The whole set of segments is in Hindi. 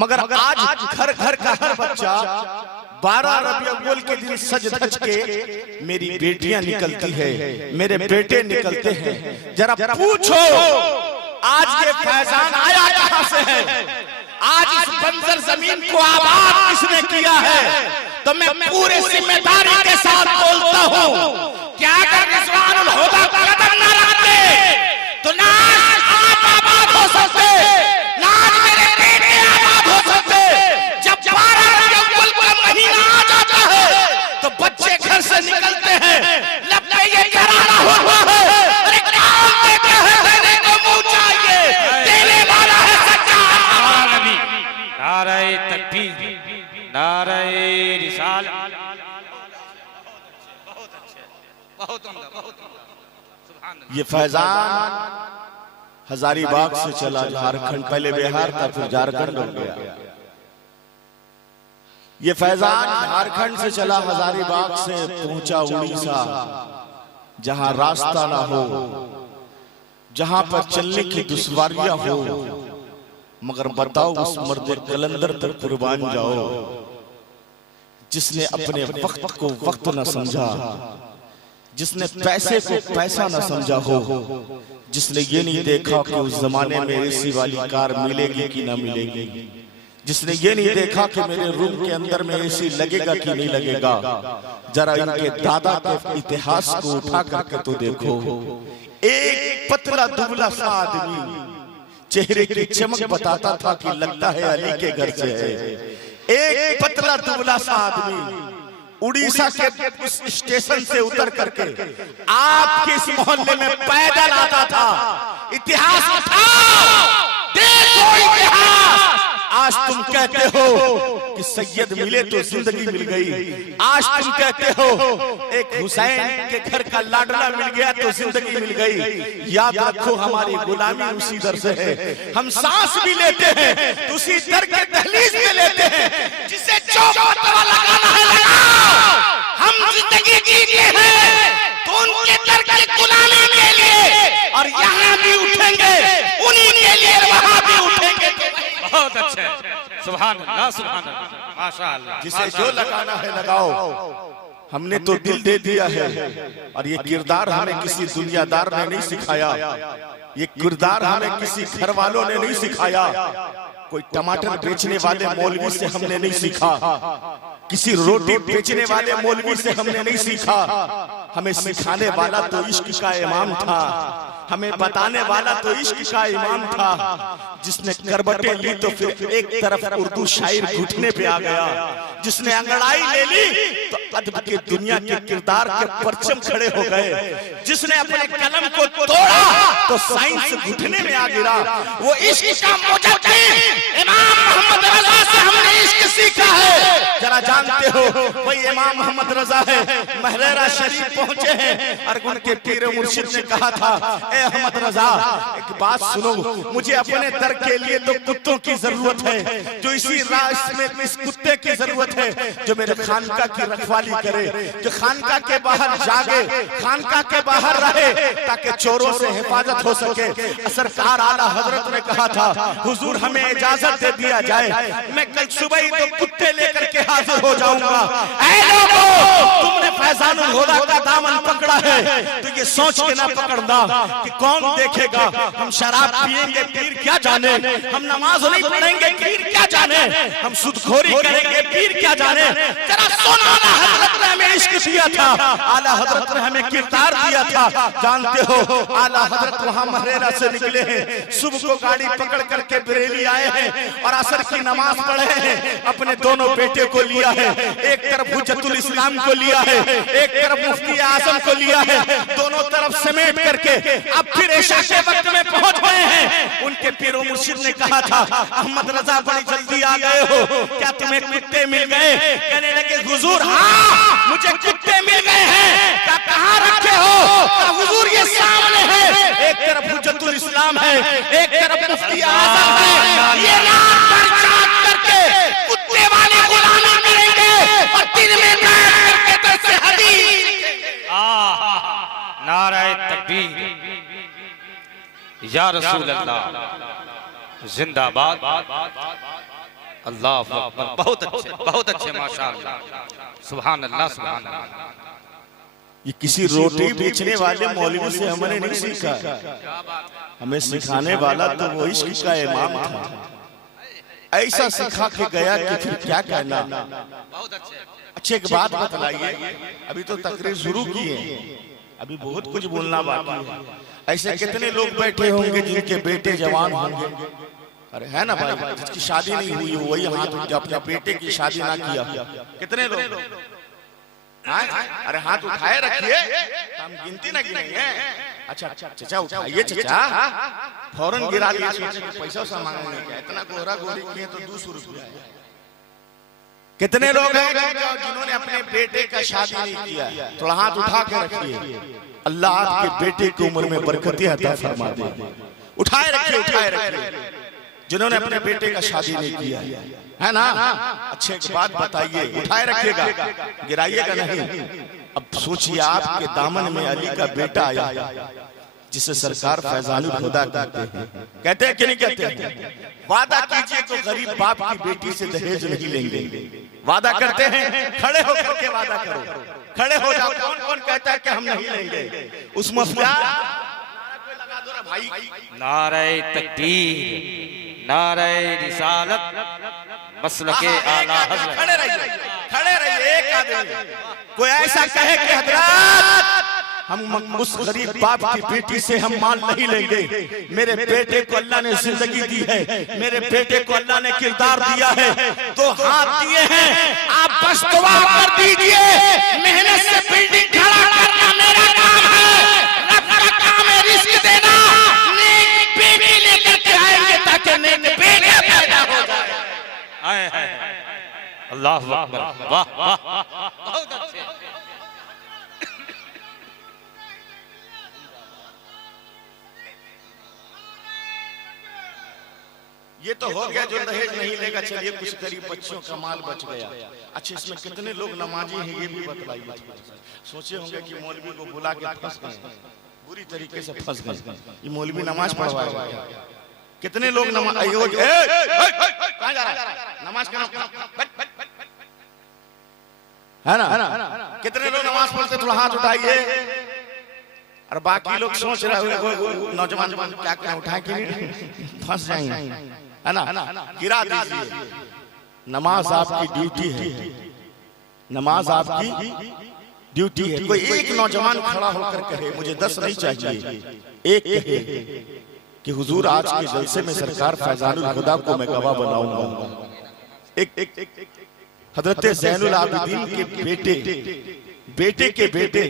मगर आज घर घर का हर बच्चा 12 रबीउल अव्वल के दिन सज धज के मेरी बेटियां निकलती है, मेरे बेटे निकलते हैं। जरा पूछो आज ये फैजान आया कहां से है? आज इस बंजर जमीन को आबाद किसने किया है? तो मैं पूरे जिम्मेदारी के साथ बोलता हूं क्या अगर रिजवानुल हुदा कदम न लगाते तो ना आप आबाद हो सकते, ना मेरे बेटे आबाद हो सकते। जब 12 रबीउल अव्वल का महीना आ जाता है तो बच्चे घर से निकलते हैं, लब में ये करारा हुआ है, अरे काम देते हैं, देने को मुंह चाहिए, देने वाला है सच्चा नबी। नारे तकबीर, नारे रिसालत। बहुत अच्छे, बहुत उम्दा, बहुत उम्दा। सुभान अल्लाह। ये फैजान हजारीबाग से चला झारखंड, पहले बिहार था फिर झारखंड हो गया। ये फैजान झारखंड से चला हजारीबाग से पहुंचा उड़ीसा, जहां रास्ता ना हो, जहां पर चलने की दुश्वारियां हो। मगर बताओ उस मर्द कलंदर पर कुर्बान जाओ जिसने अपने वक्त को वक्त न समझा, जिसने पैसे को पैसा न समझा हो, जिसने ये नहीं देखा कि उस जमाने में एसी वाली कार मिलेगी कि ना मिलेगी, जिसने ये नहीं देखा कि मेरे रूम के अंदर में एसी लगेगा कि नहीं लगेगा। जरा इनके दादा के इतिहास को उठा करके तो देखो। एक पतला दुबला सा आदमी चेहरे की चमक बताता था कि लगता है अली के घर से है। एक पतला दुबला सा आदमी उड़ीसा के उस स्टेशन से उतर करके आपके इस मोहल्ले में पैदल आता था। इतिहास उठाओ, देखो इतिहास। आज तुम कहते हो कि सैयद मिले तो जिंदगी मिल गई, आज तुम कहते हो एक हुसैन के घर का लाडला मिल गया तो जिंदगी मिल गई। याद रखो हमारी गुलामी उसी दर से है। हम सांस भी लेते हैं तो उसी दर के दहलीज में लेते हैं। जिसे चौखट लगाना है लगाओ। हम जिंदगी जीते हैं तो उनके दर की गुलामी के लिए, और यहाँ भी उठेंगे उन्हीं के लिए, वहाँ भी उठेंगे। बहुत अच्छे, सुभान अल्लाह, सुभान अल्लाह, माशाअल्लाह। जिसे जो लगाना है लगाओ। हमने तो दिल दे दिया है, और ये किरदार हमें किसी दुनियादार ने नहीं सिखाया, ये किरदार हमें किसी घर वालों ने नहीं सिखाया, कोई टमाटर बेचने वाले मौलवी से हमने नहीं सीखा, किसी रोटी बेचने वाले मौलवी से हमने नहीं सीखा। हमें सिखाने वाला तो इश्क का इमाम था, हमें बताने वाला तो इश्क का इमाम था। जिसने करबटें ली तो फिर एक तरफ उर्दू शायर घुटने पे आ गया, जिसने अंगड़ाई ले ली तो अदब के दुनिया के किरदार के परचम खड़े हो गए, जिसने अपने कलम को तोड़ा तो साइंस घुटने में आ गिरा। वो इश्क का मुजद्दिद इमाम मोहम्मद रजा से हमने इश्क सीखा है। जरा जानते हो वही इमाम मोहम्मद रजा है, महरेरा शरीफ पहुंचे हैं और उनके पीर मुर्शिद ने कहा था, ए अहमद रजा एक बात सुनो, मुझे अपने दर के लिए तो कुत्तों की जरूरत है, जो इसी रास्ते में इस कुत्ते की जरूरत है जो मेरे खानका की रखवाली करे, जो खानका के बाहर जागे, खानका के बाहर रहे, ताकि चोरों से हिफाजत हो सके। सरकार आला हजरत ने कहा था, हुजूर हमें इजाजत दे दिया जाए, मैं कल सुबह ही तो कुत्ते लेकर के हाजिर हो जाऊंगा। ऐ लोगों, तुमने फैजानुल हुदा का दामन पकड़ा है तो ये सोच के ना पकड़ना कि कौन देखेगा। हम शराब पिएंगे पीर क्या जाने, हम नमाज नहीं पढ़ेंगे पीर क्या जाने, हम सुदखोरी करेंगे पीर क्या जाने। जरा सुन, आला हजरत ने हमें इश्क दिया था, आला हजरत ने हमें किरदार दिया था। जानते हो आला हजरत वहां महरेरा से निकले हैं, सुबह को गाड़ी पकड़ करके बरेली आए हैं और असर की नमाज पढ़े हैं। अपने दोनों बेटे को लिया है, एक तरफ हुज्जतुल इस्लाम को लिया है, एक तरफ मुफ्ती आजम को लिया है, दोनों तरफ समेट करके अब फिर इशा के वक्त में पहुंच गए हैं। उनके पीरो मुर्शिद ने कहा था, अहमद रजा बड़ी जल्दी आ गए हो, क्या तुम्हें कुत्ते मिल गए? कहने लगे हुजूर हाँ मुझे कुत्ते मिल गए हैं। क्या कहाँ रखे हो? हुजूर ये सामने है। एक तरफ हुज्जतुल इस्लाम है, एक तरफ मुफ्ती आजम है। ये रात भर जाग करके कुत्ते वाली गुलामी करेंगे और दिन में बैठ करके दर से हदीस। नारे तकबीर, या रसूल अल्लाह जिंदाबाद। अल्लाह अकबर, बहुत अच्छे माशाअल्लाह, सुभान अल्लाह सुभान अल्लाह। ये किसी रोटी बेचने वाले मौलवी से हमने नहीं सीखा, हमें सिखाने वाला तो वो इश्क का इमाम था। ऐसा सिखा के गया कि फिर क्या कहना। बहुत अच्छे एक बात बतलाइए, अभी तो तकरीर शुरू की है, अभी बहुत कुछ बोलना बाकी है। ऐसे कितने लोग बैठे होंगे जिनके बेटे जवान होंगे, अरे है ना भाई, जिसकी शादी नहीं हुई हो वही हाथ उठा, अपने बेटे की शादी ना किया, कितने लोग? अरे हाथ उठाए रखिए, हम गिनती ना गिनेंगे। अच्छा चाचा उठाइए चाचा, फौरन गिरा दिया, सोचे कि पैसा सा मांगेंगे क्या, इतना गोरा गोरी किए तो 200 रुपया। कितने लोग हैं जिन्होंने अपने बेटे का शादी नहीं किया? थोड़ा हाथ उठा के रखिए, अल्लाह आपके बेटे की उम्र में बरकतें अता फरमा दे। उठाए रखिए जिन्होंने अपने बेटे का शादी नहीं किया, है ना? अच्छे एक बात बताइए, उठाए रखिएगा, गिराइएगा नहीं। अब सोचिए आपके दामन में अली का बेटा आया, जिसे सरकार फैजानुल खुदा कहते हैं कि नहीं कहते हैं? वादा कीजिए तो गरीब बाप की बेटी से दहेज नहीं लेंगे। वादा करते हैं, खड़े होकर के वादा करो, खड़े हो जाओ। कौन कौन कहता है कि हम नहीं लेंगे? उस मफिया भाई, नारे तकबीर, नारे रिसालत, मसलके आला हज़रत। खड़े रहिए एक आदमी। कोई ऐसा कहे कि हजरत हम उस गरीब बाप की बेटी से हम माल नहीं लेंगे, मेरे बेटे को अल्लाह ने जिंदगी दी है, मेरे बेटे को अल्लाह ने किरदार दिया है, तो हाथ दिए हैं, आप बस दुआ कर दीजिए। मेहनत से बिल्डिंग खड़ा करना मेरा काम है, रब का काम है रिस्क देना। नेक बेटी लेकर के आएंगे ताकि नेक बेटे पैदा हो जाए। अल्लाह अकबर, वाह वाह, बहुत अच्छे। ये तो हो गया जो दहेज नहीं लेगा। चलिए कुछ गरीब बच्चों का माल बच गया। अच्छा, इसमें कितने लोग नमाजी हैं ये भी बतलाइए। सोचे होंगे कि मौलवी को बुला के फंस गए, बुरी तरीके से फंस गए, ये मौलवी नमाज पढ़वाएगा। कितने लोग नमाज कहाँ जा रहा है? नमाज है ना? कितने लोग नमाज पढ़ते? थोड़ा हाथ उठाइए। और बाकी लोग सोच रहे हो नौजवान क्या क्या उठाए कि फंस जाएंगे, है ना? गिरा दीजिए। नमाज आपकी ड्यूटी है, नमाज आपकी ड्यूटी है। कोई एक नौजवान खड़ा होकर कहे, मुझे 10 नहीं चाहिए, एक कहे कि हुजूर आज के जलसे में सरकार फैजानुल खुदा को मैं गवाह बनाऊंगा। एक हजरत ज़ैनुल आबिदीन के बेटे के बेटे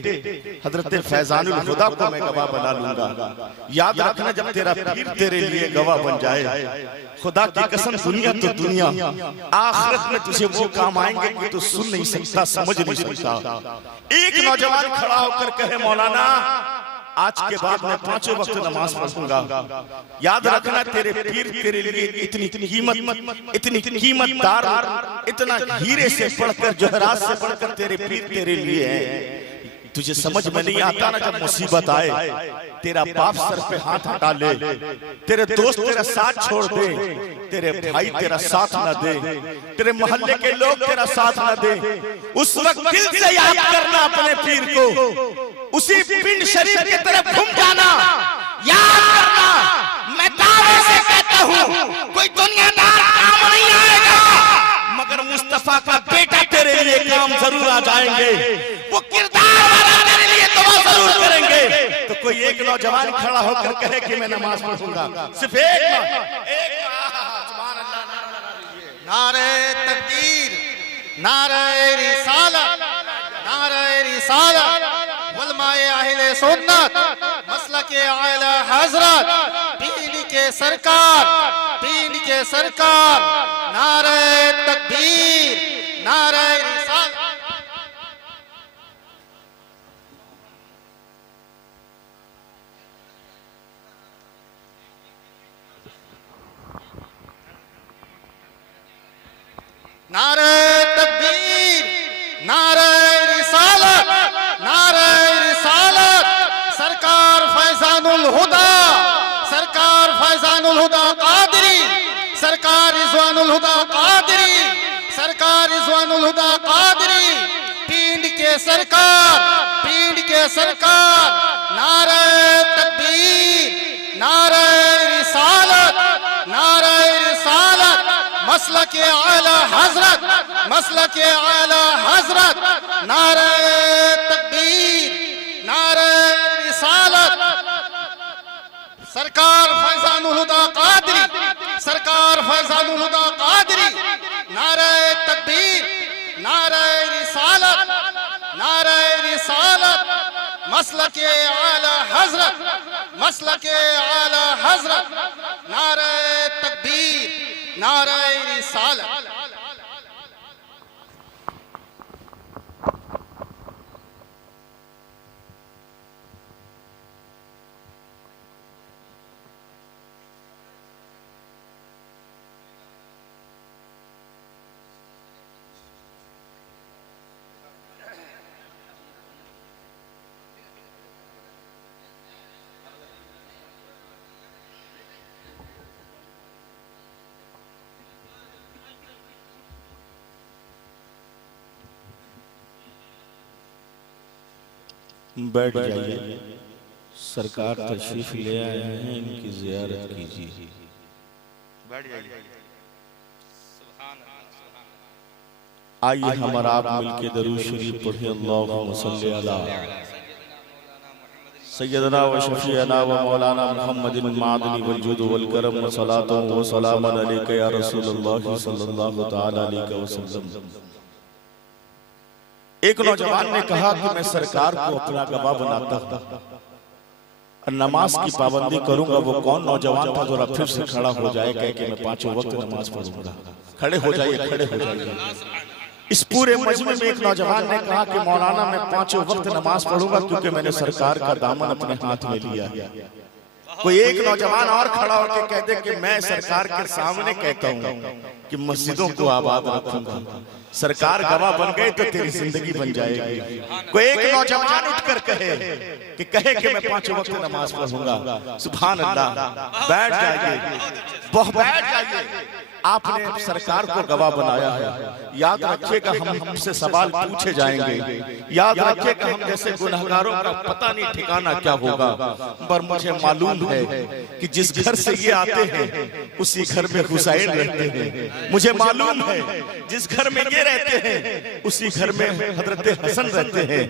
हजरत फैजानुल खुदा को मैं गवाह बना लूंगा। याद रखना, जब तेरा पीर तेरे लिए गवाह बन जाए, खुदा की कसम दुनिया तो दुनिया, आखिरत में तुझे वो काम आएंगे कि तू सुन नहीं सकता, समझ नहीं सकता। एक नौजवान खड़ा होकर कहे, मौलाना आज के बाद मैं 5 वक्त नमाज पढ़ूंगा। याद रखना, तेरे पीर तेरे लिए इतनी कीमतदार, इतना हीरे से पढ़कर, जहरात से पढ़कर तेरे पीर तेरे लिए है। तुझे समझ में नहीं आता ना, जब मुसीबत आए, तेरा बाप सर पे हाथ हटा ले, तेरे दोस्त तेरा साथ छोड़ दे, तेरे भाई तेरा साथ न दे, तेरे मोहल्ले के लोग तेरा साथ न दे, उस वक्त दिल से याद करना अपने पीर को, उसी पिंड शरीफ की तरफ घूम जाना, याद करना। मैं दावे से कहता हूँ, कोई दुनियादार काम नहीं आएगा, मगर मुस्तफा का बेटा तेरे लिए काम जरूर आ जाएंगे, वो किरदार वाला तेरे लिए दुआ जरूर करेंगे। तो कोई एक नौजवान खड़ा होकर कहे कि मैं नमाज पढ़ूंगा, सिर्फ एक। नारे तकबीर, नारे रिसालत, नारे रिसालत, उलमाए अहले सुन्नत, मसलके आला हज़रत, पीर के सरकार, पीर के सरकार। नारे तकबीर, नारे रिसालत। नारे तकबीर, नारे रिसालत, नारे रिसालत। सरकार फैजानुल हुदा, सरकार फैजानुल हुदा कादरी, सरकार सरकार रिजवानुल हुदा कादरी, सरकार रिजवानुल हुदा कादरी, पींड के सरकार, पींड के सरकार। नारे तकबीर, नारे रिसालत, नारे रिसालत, मसलके आला हजरत, मसलके आला हजरत। नारे तकबीर, नारे रिसालत, सरकार फैजानुल हुदा कादरी, सरकार फैजानुल हुदा कादरी। नारे तकबीर, नारे रिसालत, नारे रिसालत, मसलके आला हजरत, मसलके आला हजरत। नारे तकबीर, नारे रिसालत। बैठ जाइए, सरकार तशरीफ ले आए हैं, इनकी जियारत कीजिए। बैठ जाइए। आइए हमारा आप मिलके दरूद शरीफ पढ़े। अल्लाहुम्मा सल्ली अला सय्यदना व शफीअना व मौलाना मुहम्मदिन मादनी वल जुद वल करम व सलातो व सलामन अलैका या रसूलुल्लाह सल्लल्लाहु तआला अलैहि वसल्लम। एक नौजवान ने कहा कि मैं सरकार को अपना गवाह बनाता हूं और नमाज की पाबंदी करूंगा। वो कौन नौजवान था? जरा फिर से खड़ा हो जाए, कह के मैं 5 वक्त नमाज पढ़ूंगा। खड़े हो जाइए, खड़े हो जाइए। इस पूरे मजमे में एक नौजवान ने कहा कि मौलाना मैं 5 वक्त नमाज पढ़ूंगा क्योंकि मैंने सरकार का दामन अपने हाथ में लिया है। कोई एक नौजवान और खड़ा होकर कह दे कि मैं सरकार के सामने कहता हूं कि मस्जिदों को आबाद रखूंगा। सरकार गवाह बन गई तो तेरी जिंदगी बन जाएगी। कोई एक नौजवान उठकर कहे कि मैं 5 वक्त नमाज पढ़ूंगा। सुभान अल्लाह। बैठ जाइए, बैठ जाइए। आपने सरकार को गवाह बनाया है। याद रखिएगा हमसे सवाल पूछे जाएंगे। याद रखिएगा हम जैसे गुनहगारों का पता नहीं ठिकाना क्या होगा, पर मुझे मालूम है कि जिस घर से ये आते हैं उसी घर में हुसैन रहते हैं। मुझे मालूम है जिस घर में ये रहते हैं उसी घर में हजरत हसन रहते हैं।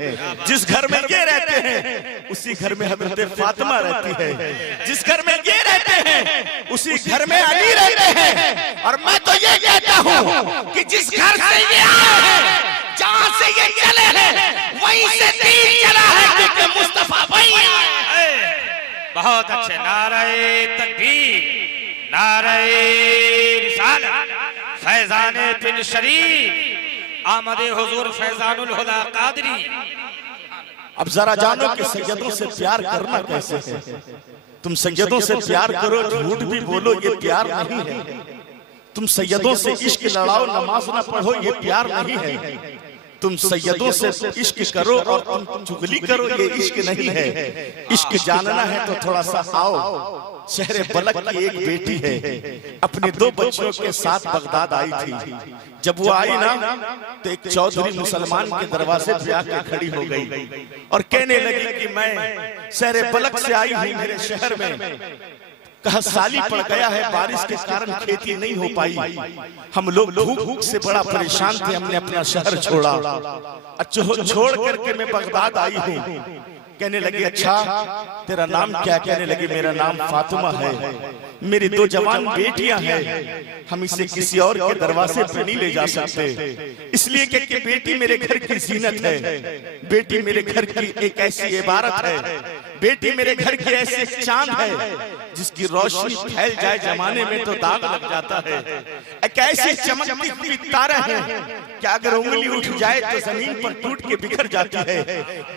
जिस घर में ये रहते हैं उसी घर में हजरत फातिमा रहती है। जिस घर में ये रहते हैं उसी घर में अली रहते हैं। और मैं तो ये कहता हूँ कि जिस घर से ये आए हैं, जहाँ से ये चले हैं, वहीं से दीन चला है, क्योंकि मुस्तफा वहीं आए हैं। बहुत अच्छे। नारे तकबीर, नारे रिसालत, फैजाने बिन शरीफ, आमदे हुजूर फैजानुल हुदा कादरी। अब जरा जानो कि सैयदों से प्यार करना कैसे है। तुम सैयदों से प्यार करो, झूठ भी बोलो, ये प्यार नहीं है। तुम सैयदों से इश्क लड़ाओ, नमाज ना पढ़ो, ये प्यार नहीं है। तुम सैयदों से इश्क करो और तुम चुगली करो, ये इश्क नहीं है। इश्क जानना है तो थोड़ा सा आओ। शहर बलक की एक बेटी है, अपने 2 बच्चों के साथ बगदाद आई थी। जब वो आई ना तो एक चौधरी मुसलमान के दरवाजे पे आके खड़ी हो गई और कहने लगी कि मैं शहर बलक से आई हूँ, मेरे शहर में कहा साली पड़ गया है, बारिश के कारण खेती नहीं हो पाई। हम लोग भूख से बड़ा परेशान थे, हमने अपना शहर छोड़ा। छोड़ करके मैं बगदाद आई हूँ। कहने लगी अच्छा तेरा नाम क्या? कहने लगी मेरा नाम फातिमा है, मेरी 2 जवान बेटियां हैं, हम इसे किसी और के दरवाजे पे नहीं ले जा सकते, इसलिए कि बेटी मेरे घर की जीनत है, बेटी मेरे घर की एक ऐसी इबारत है, बेटी मेरे घर की ऐसी एक चांद है जिसकी रोशनी फैल जाए जमाने में तो दाग लग जाता है। एक ऐसी चमकती हुई तारा है कि अगर उंगली उठ जाए तो जमीन पर टूट के बिखर जाती है।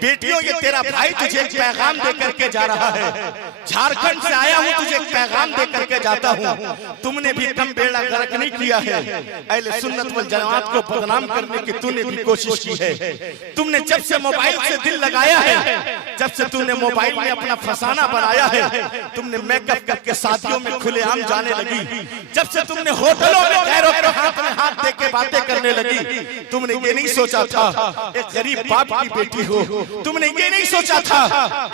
बेटियों ये तेरा भाई तुझे एक पैगाम दे करके जा रहा है। झारखंड से आया हूँ, तुझे एक पैगाम दे करके जाता हूँ। तुमने भी कम बेड़ा गर्क नहीं किया है। अहले सुन्नत वल जमात को बदनाम करने की तूने भी कोशिश की है। तुमने जब से मोबाइल से दिल लगाया है, जब से तुमने मोबाइल में अपना फसाना बनाया है, तुमने मेकअप करके शादियों में खुलेआम जाने लगी, जब से तुमने होटलों में गैरों के हाथ में हाथ दे के बातें करने लगी, तुमने ये नहीं सोचा था एक गरीब बाप की बेटी हो, तुमने ये नहीं सोचा था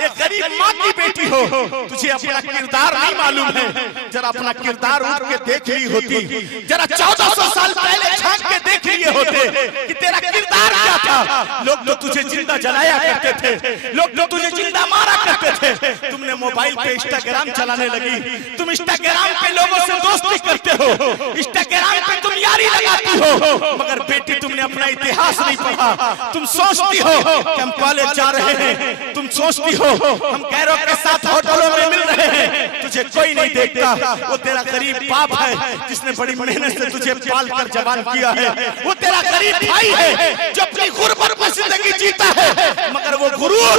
एक गरीब माँ की बेटी हो। तुझे अपना किरदार नहीं मालूम है, जरा अपना किरदार उठ के देख ली होती, जरा 1400 साल पहले झांक के देख लिए होते कि तेरा किरदार क्या था। लोग तो तुझे जिंदा जलाया करते थे, लोग तो तुझे जिंदा मारा करते थे। तुमने मोबाइल पे इंस्टाग्राम चलाने लगी, तुम इंस्टाग्राम पे लोगों से दोस्ती करते हो, इंस्टाग्राम पे तुम यारी लगाती हो, मगर बेटी तुमने अपना इतिहास नहीं पढ़ा। तुम सोचती हो कि हम कॉलेज जा रहे हैं, तुम सोचती हो हम गैरों के साथ होटलों में मिल रहे हैं, तुझे कोई नहीं देखता। वो तेरा गरीब बाप है जिसने बड़ी मेहनत से तुझे पाल कर जवान किया है, वो तेरा गरीब भाई है जो अपनी गुर्बत में जिंदगी जीता है, मगर वो गुरूर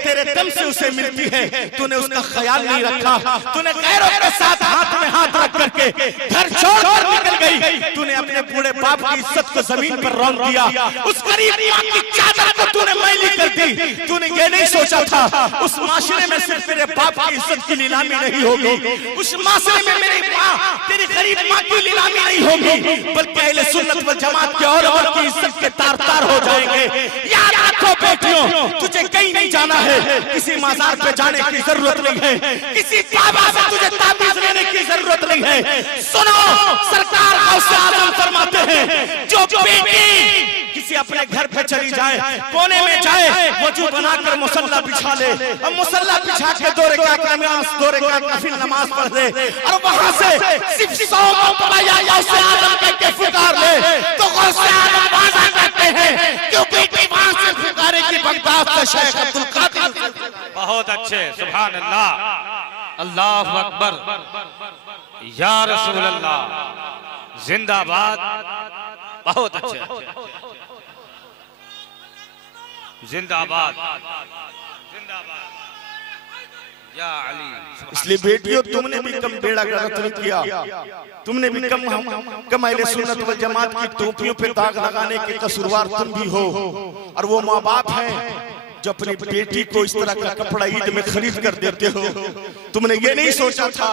तेरे दम से उसे मिलती है। तूने उसका ख्याल नहीं रखा, तूने गैरों के साथ हाथ में हाथ रख करके घर छोड़कर निकल गई। तूने अपने बूढ़े बाप की इज्जत को जमीन पर रौंद दिया, उस गरीब माँ की चादर को तूने मैली कर दी। तूने ये नहीं सोचा था उस माशरे में सिर्फ मेरे बाप की इज्जत की नीलामी नहीं होगी, उस माशरे में मेरी माँ तेरी गरीब माँ की नीलामी नहीं होगी, बल्कि अहले सुन्नत वल जमात के औरत की इज्जत के तार तार हो जाएंगे। याद रखो बेटियों, तुझे कहीं नहीं जाना है, किसी मजार पे जाने की जरूरत नहीं है, किसी बाबा से तुझे ताबीज लेने की जरूरत नहीं है। सुनो, सरकार गौसे आजम फरमाते हैं जो बेटी किसी अपने घर पे चली जाए, कोने में जाए, वजू बनाकर मुसल्ला बिछा ले, अब मुसल्ला बिछा के 2 रकात नफिल नमाज पढ़ ले, और वहां से सिर्फ 100 मरतबा या गौसे आजम करके पुकार ले, तो गौसे आजम वादा करते हैं क्योंकि वहां से पुकारे की बगदाद का शेख अब्दुल कादिर। बहुत अच्छे, सुभान अल्लाह, अल्लाहु अकबर, या रसूल अल्लाह, जिंदाबाद। बहुत अच्छे, जिंदाबाद, जिंदाबाद, या अली। इसलिए बेटियों, तुमने भी कम बेड़ा गर्क नहीं किया, तुमने भी कम अहले सुन्नत वल जमात की टोपियों पे दाग लगाने के कसूरवार तुम भी हो। और वो माँ बाप हैं जो अपनी बेटी को इस तरह का कपड़ा ईद में खरीद कर देते हो। तुमने ये नहीं सोचा था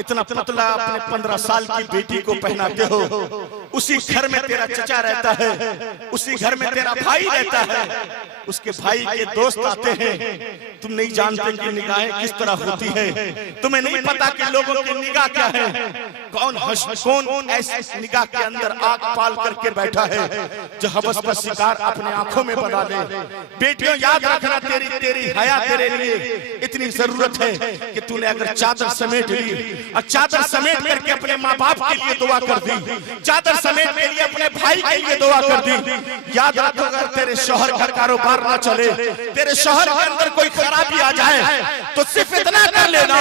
इतना पतला अपने 15 साल की बेटी को पहनाते हो। उसी घर में तेरा चचा रहता है, उसी घर में तेरा भाई रहता है, उसके भाई के दोस्त आते हैं। तुम नहीं जानते कि निगाहें किस तरह होती है, तुम्हें नहीं पता कि लोगों की निगाह क्या है, कौन ऐसी निगाह के अंदर आग पाल करके बैठा है जो हवस का शिकार अपने आंखों में बना ले। बेटियों, याद रखना, तेरी हया तेरे लिए इतनी जरूरत है कि तूने अगर चादर समेट ली और चादर समेट करके अपने माँ बाप के लिए दुआ कर दी, चादर समेट के लिए अपने भाई के लिए दुआ कर दी। याद रखो, अगर तेरे शौहर का कारोबार ना चले, तेरे शौहर के अंदर कोई खराबी आ जाए, तो सिर्फ इतना कर लेना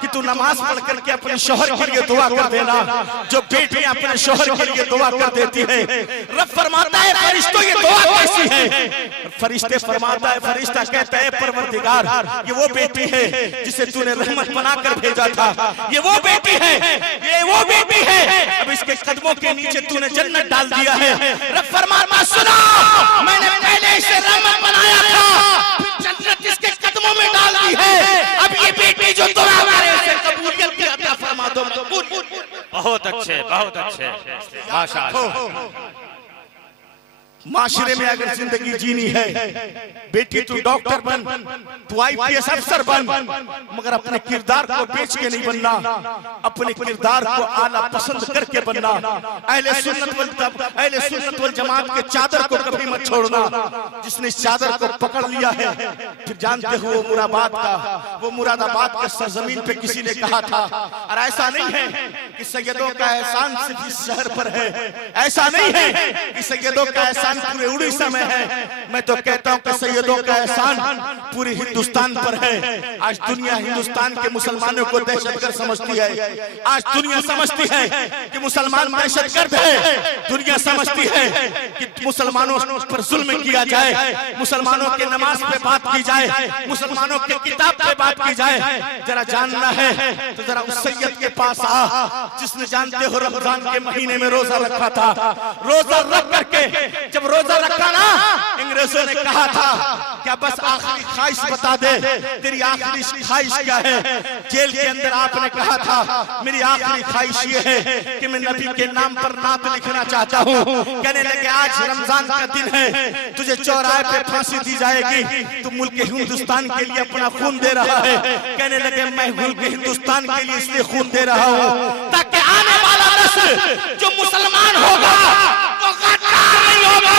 कि तू नमाज पढ़ करके अपने शौहर के लिए दुआ कर देना। जो बेटी अपने शौहर के लिए दुआ कर देती है, रब फरमाता है फरिश्तों ये दुआ कैसी है? फरिश्ते फरमाता है, फरिश्ता कहता है परवरदिगार ये वो बेटी है जिसे तूने रहमत बनाकर भेजा था, ये वो बेटी है, ये वो बेटी है, अब इसके कदमों के नीचे तूने जन्नत डाल दिया है। रब फरमाता सुनो, मैंने पहले इसे रहमत बनाया था, फिर जन्नत इसके कदमों में डाल दी है। अब ये बेटी जो तुम हमारे से कबूलियत की अता फरमा दो। बहुत अच्छे, बहुत अच्छे, माशाअल्लाह। माशरे में अगर जिंदगी जीनी है, बेटी तू डॉक्टर बन, तू IPS अफसर बन, मगर अपने किरदार को बेच के नहीं बनना, अपने किरदार को आला पसंद करके बनना। अहले सुन्नत वल जमात के चादर को कभी मत छोड़ना। जिसने इस चादर को पकड़ लिया है, फिर जानते हो वो मुरादाबाद के सरजमीन पे किसी ने कहा था, और ऐसा नहीं है कि सैयदों का एहसान सिर्फ इस शहर पर है, ऐसा नहीं है कि सैयदों का एहसान एहसान पूरे उड़ीसा में है। मैं तो कहता हूं कि सैयदों का एहसान पूरे हिंदुस्तान पर है। आज दुनिया हिंदुस्तान के मुसलमानों को दहशतगर्द समझती है। आज दुनिया समझती है कि मुसलमान दहशतगर्द है। दुनिया समझती है कि मुसलमानों पर जुल्म किया जाए, मुसलमानों के नमाज पे बात की जाए, मुसलमानों के किताब पे बात की जाए। जरा जानना है तो जरा उस सैयद के पास आ जिसने, जानते हो, रमजान के महीने में रोजा रखा था। रोजा रख करके जब रोजा रखा ना, अंग्रेजों ने कहा था क्या बस आखिरी ख्वाहिश बता दे, तेरी आखिरी ख्वाहिश क्या है। जेल के अंदर आपने कहा था मेरी आखिरी ख्वाहिश ये है कि मैं नबी के नाम पर नात लिखना चाहता हूँ। कहने लगे आज रमजान का दिन है, तुझे चौराहे पे फांसी दी जाएगी, तू मुल्क हिंदुस्तान के लिए अपना खून दे रहा है। कहने लगे मैं मुल्क हिंदुस्तान के लिए इसलिए खून दे रहा हूँ ताकि आने वाला नस्ल जो मुसलमान होगा वो गद्दार नहीं होगा,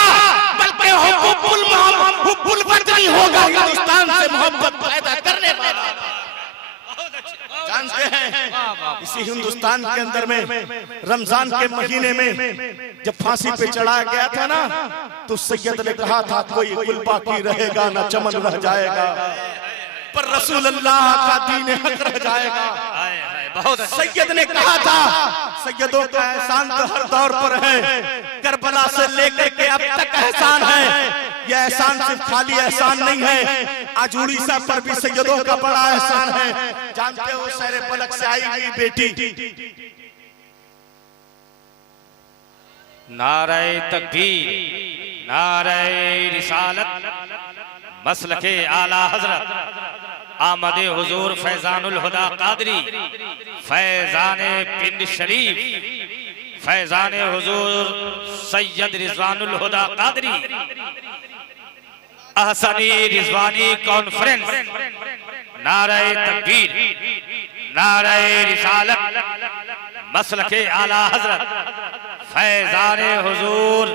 बल्कि हुब्बुल वतनी होगा, हिंदुस्तान से मोहब्बत पैदा करने वाला। जानते हैं इसी हिंदुस्तान के अंदर में रमजान के महीने में जब फांसी पे चढ़ाया गया था ना, तो सैयद ने कहा था कोई गुल बाकी रहेगा ना चमन रह जाएगा, पर रसूल अल्लाह का दीन हक रह जाएगा। बहुत सैयद ने कहा था सैयदों का एहसान तो हर दौर पर है, करबला से लेकर के अब तक एहसान है। यह एहसान सिर्फ खाली एहसान नहीं है, आज उड़ीसा पर भी सैयदों का बड़ा एहसान है। जानते हो शहर पलक से आई हुई बेटी, नारे तकबीर, नारे रिसालत, मसलके आला हजरत आमदे हुजूर फैजानुल हुदा कादरी, फैजाने पिंड शरीफ, फैजाने हुजूर सैयद रिजवानुल हुदा कादरी, अहसनी रिजवानी कॉन्फ्रेंस, नारे तकबीर, नारे रिसालत, मसलके आला हजरत फैजाने हुजूर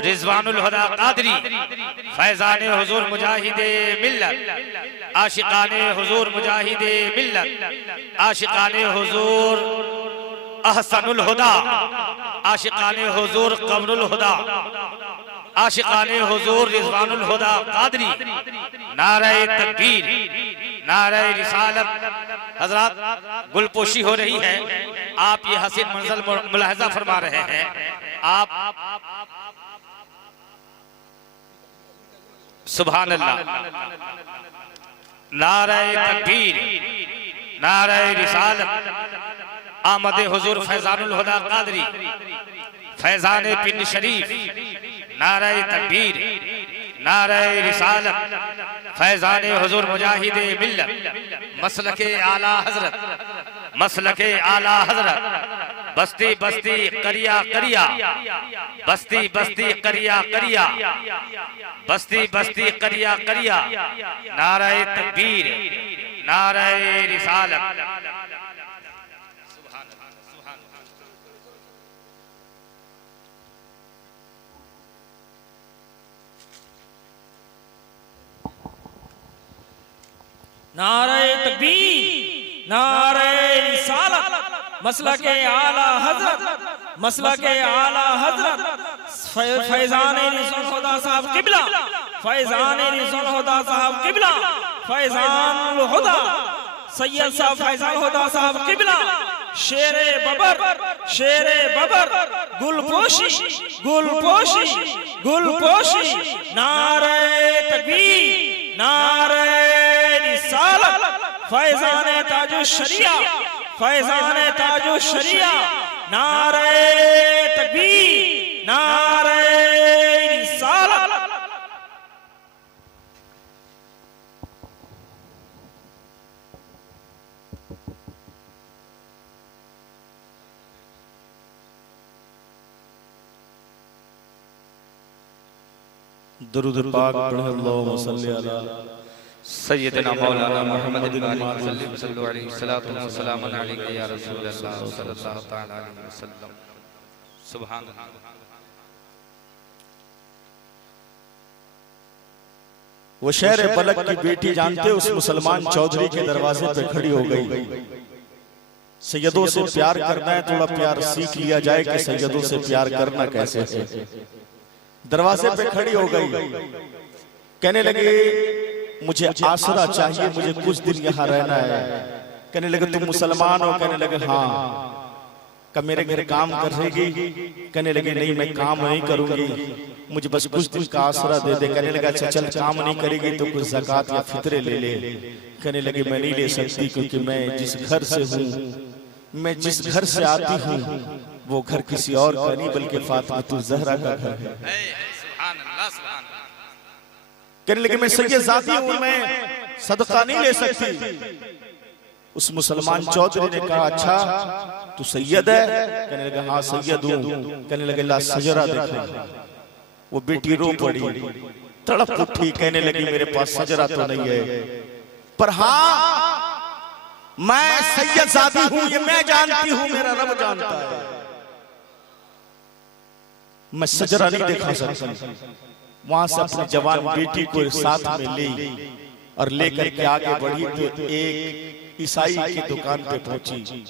रिजवानुल हुदा कादरी, फैजाने हुजूर मुजाहिदे मिल्लत, आशिकाने हुजूर मुजाहिदे मिल्लत, आशिकाने हुजूर अहसनुल हुदा, आशिकाने हुजूर कमरुल हुदा, आशिकाने हुजूर रिजवानुल हुदा कादरी, नारे तकबीर, नारे रिसालत। हजरात गुलपोशी हो रही है, आप ये हसीन मंजर मुलाहजा फरमा रहे हैं। आप सुभान अल्लाह, नारे तकबीर, नारे रिसालत, आमदे हुजूर फैजानुल हुदा कादरी, फैजाने पिंड शरीफ, नारे तकबीर, नारे रिसालत, फैजाने हुजूर मुजाहिदे मिल्लत, मसलके आला हजरत, मसलके आला हजरत, बस्ती बस्ती करिया करिया, बस्ती बस्ती करिया करिया, बस्ती बस्ती करिया करिया, नारे तकबीर, नारे रिसालत। नारे तकबीर, नारे रिसालत, मसलके आला हजरत, मसलके आला हजरत, फैजाने रिज़वान खुदा साहब किबला, फैजाने रिज़वान खुदा साहब किबला, फैजानुल हुदा सैयद साहब फैजान हुदा साहब किबला, शेरे बबर, शेरे बबर, गुलपोशी, गुलपोशी, गुलपोशी, नारे तकबीर, नारे रिसालत, फैजाने ताजुश शरिया, फैजाने ताजुश शरिया, नारे तकबीर, नारे रिसालत। दुरूद पाक पढ़े अल्लाहुम्मा सल्ली अला सय्यदना मौलाना मुहम्मद सल्लल्लाहु अलैहि वसल्लम अलैहि या रसूल अल्लाह सल्लल्लाहु तआला अलैहि वसल्लम। सुभान अल्लाह। वो शहर पलक की बेटी जानते उस मुसलमान चौधरी के दरवाजे पे खड़ी हो गई। सैयदों से प्यार करना है, थोड़ा प्यार सीख लिया जाए कि सैयदों से प्यार करना कैसे है। दरवाजे पे खड़ी हो गई, कहने लगे मुझे आसरा चाहिए, मुझे कुछ दिन यहाँ रहना है। कहने लगे तुम मुसलमान हो? कहने लगे हाँ। कब मेरे घर काम कर रहेगी? कहने लगे नहीं, मैं काम नहीं करूंगी, मुझे बस कुछ दिन का आसरा दे दे। कहने लगा अच्छा चल, काम नहीं करेगी तो कुछ ज़कात या फितरे ले ले। कहने लगे मैं नहीं ले सकती, क्योंकि मैं जिस घर से हूँ, मैं जिस घर से आती हूँ वो घर किसी और का नहीं बल्कि फातिमा ज़हरा का घर है। कहने लगे मैं सैयद ज़ाती हूँ, मैं सदका नहीं ले सकती। उस मुसलमान चौधरी ने कहा अच्छा तू सैयद है? कहने लगा हाँ सैयद हूँ। कहने लगे ला सजरा देखा। वो बेटी रो पड़ी, तड़प उठी, कहने लगी मेरे पास सजरा तो नहीं है, पर हाँ मैं सैयद ज़ादी हूँ, ये मैं जानती हूँ, मेरा रब जानता है, मैं सजरा नहीं देखा सकती। वहां से अपनी जवान बेटी को साथ में ली और लेकर के आगे बढ़ी तो एक ईसाई की दुकान पे पहुंची।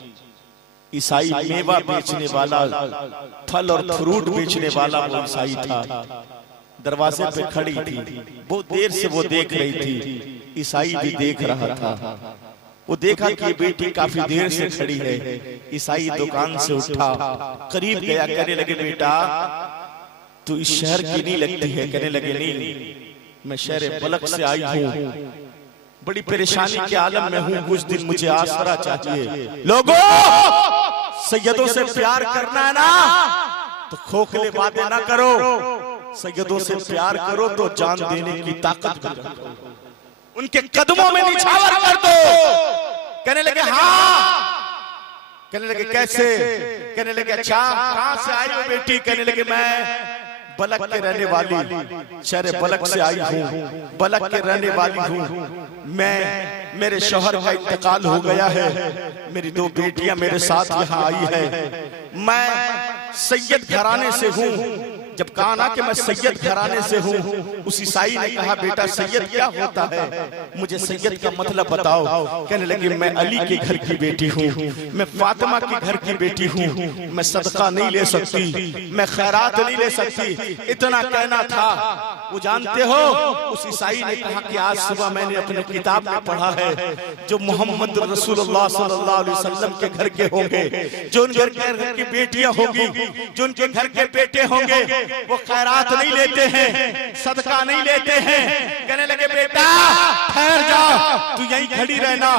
ईसाई मेवा बेचने वाला, फल और फ्रूट बेचने वाला वो ईसाई था। दरवाजे पे खड़ी थी, बहुत देर से वो देख रही थी, ईसाई भी देख रहा था। वो देखा कि ये बेटी काफी देर से खड़ी है। ईसाई दुकान से उठा, करीब गया, कहने लगे बेटा तू इस शहर की नहीं लगती है। कहने लगे नहीं, मैं शहर बलक से आई हूँ, बड़ी परेशानी के आलम में हूँ, कुछ दिन मुझे आसरा चाहिए। लोगों सैयदों से प्यार करना है ना तो खोखले वादे ना करो, सैयदों से प्यार करो तो जान देने की ताकत करो, उनके कदमों में निछावर कर दो। कहने लगे हाँ। कहने लगे कैसे? कहने लगे अच्छा कहां से आई हो बेटी? कहने लगे मैं बलक के रहने वाली, शहर बलक से आई हूँ, बलक के रहने वाली हूँ। मैं, मेरे शौहर का इंतकाल हो गया है, मेरी दो बेटियां मेरे साथ यहाँ आई है, मैं सैयद घराने से हूँ। जब कहा ना कि मैं सैयद घराने से हूँ, उस ईसाई ने कहा बेटा सैयद क्या होता है, मुझे सैयद का मतलब बताओ। कहने लगे मैं अली के घर की बेटी हूँ, मैं फातिमा के घर की बेटी हूँ, मैं सदका नहीं ले सकती, मैं खैरात नहीं ले सकती। इतना कहना था। वो जानते हो उस ईसाई ने कहा कि आज सुबह मैंने अपने किताब में पढ़ा है जो मोहम्मद रसूलुल्लाह सल्लल्लाहु अलैहि वसल्लम के घर के होंगे, जो उनके घर की बेटियां होंगी, जो उनके घर के बेटे होंगे, वो खैरात नहीं लेते हैं, सदका नहीं लेते हैं। कहने लगे बेटा ठहर जा, तू यहीं खड़ी रहना।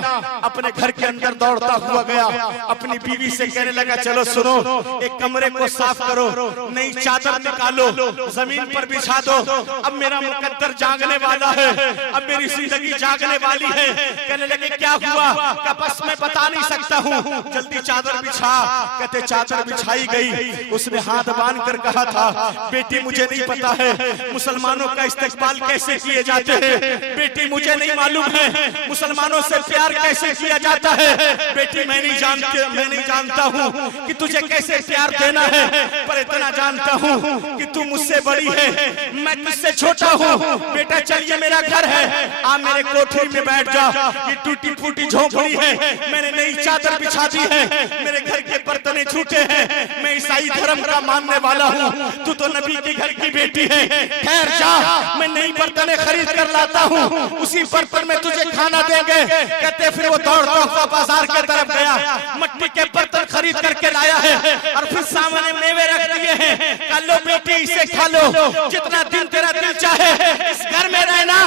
अपने घर के अंदर दौड़ता हुआ गया, अपनी बीवी से कहने लगा चलो सुनो, एक कमरे को साफ करो, नई चादर निकालो, जमीन पर बिछा दो, अब मेरा मुकद्दर जागने वाला है, अब मेरी जिंदगी जागने वाली है। कहने लगे क्या हुआ? का बस मैं बता नहीं सकता हूँ, जल्दी चादर बिछा। कहते चादर बिछाई गई, उसने हाथ बांध कर कहा था बेटी मुझे नहीं पता है मुसलमानों का इस्तेकबाल कैसे किए जाते हैं, बेटी मुझे नहीं मालूम है मुसलमानों से प्यार कैसे किया जाता है, बेटी मैं नहीं जानता हूँ कि तुझे कैसे प्यार देना है, पर इतना जानता हूँ कि तू मुझसे बड़ी है, मैं तुझसे छोटा हूँ। बेटा चल ये मेरा घर है, आ मेरे कोठरी में बैठ जा, ये टूटी फूटी झोंपड़ी है, मैंने नई चादर बिछा दी है, मेरे घर के बर्तने छूटे हैं, मैं ईसाई धर्म का मानने वाला हूँ, तू तो नबी के घर की बेटी है, ठहर जा मैं नई बर्तने खरीद कर लाता हूँ, उसी बर्तन में तुझे खाना देंगे। कहते फिर वो दौड़ता हुआ बाजार की तरफ गया, मट्टी के बर्तन खरीद करके लाया है और फिर सामने मेवे रख दिए हैं, कल लो बेटी इसे खा लो, जितना दिन तेरा दिल चाहे इस घर में रहना,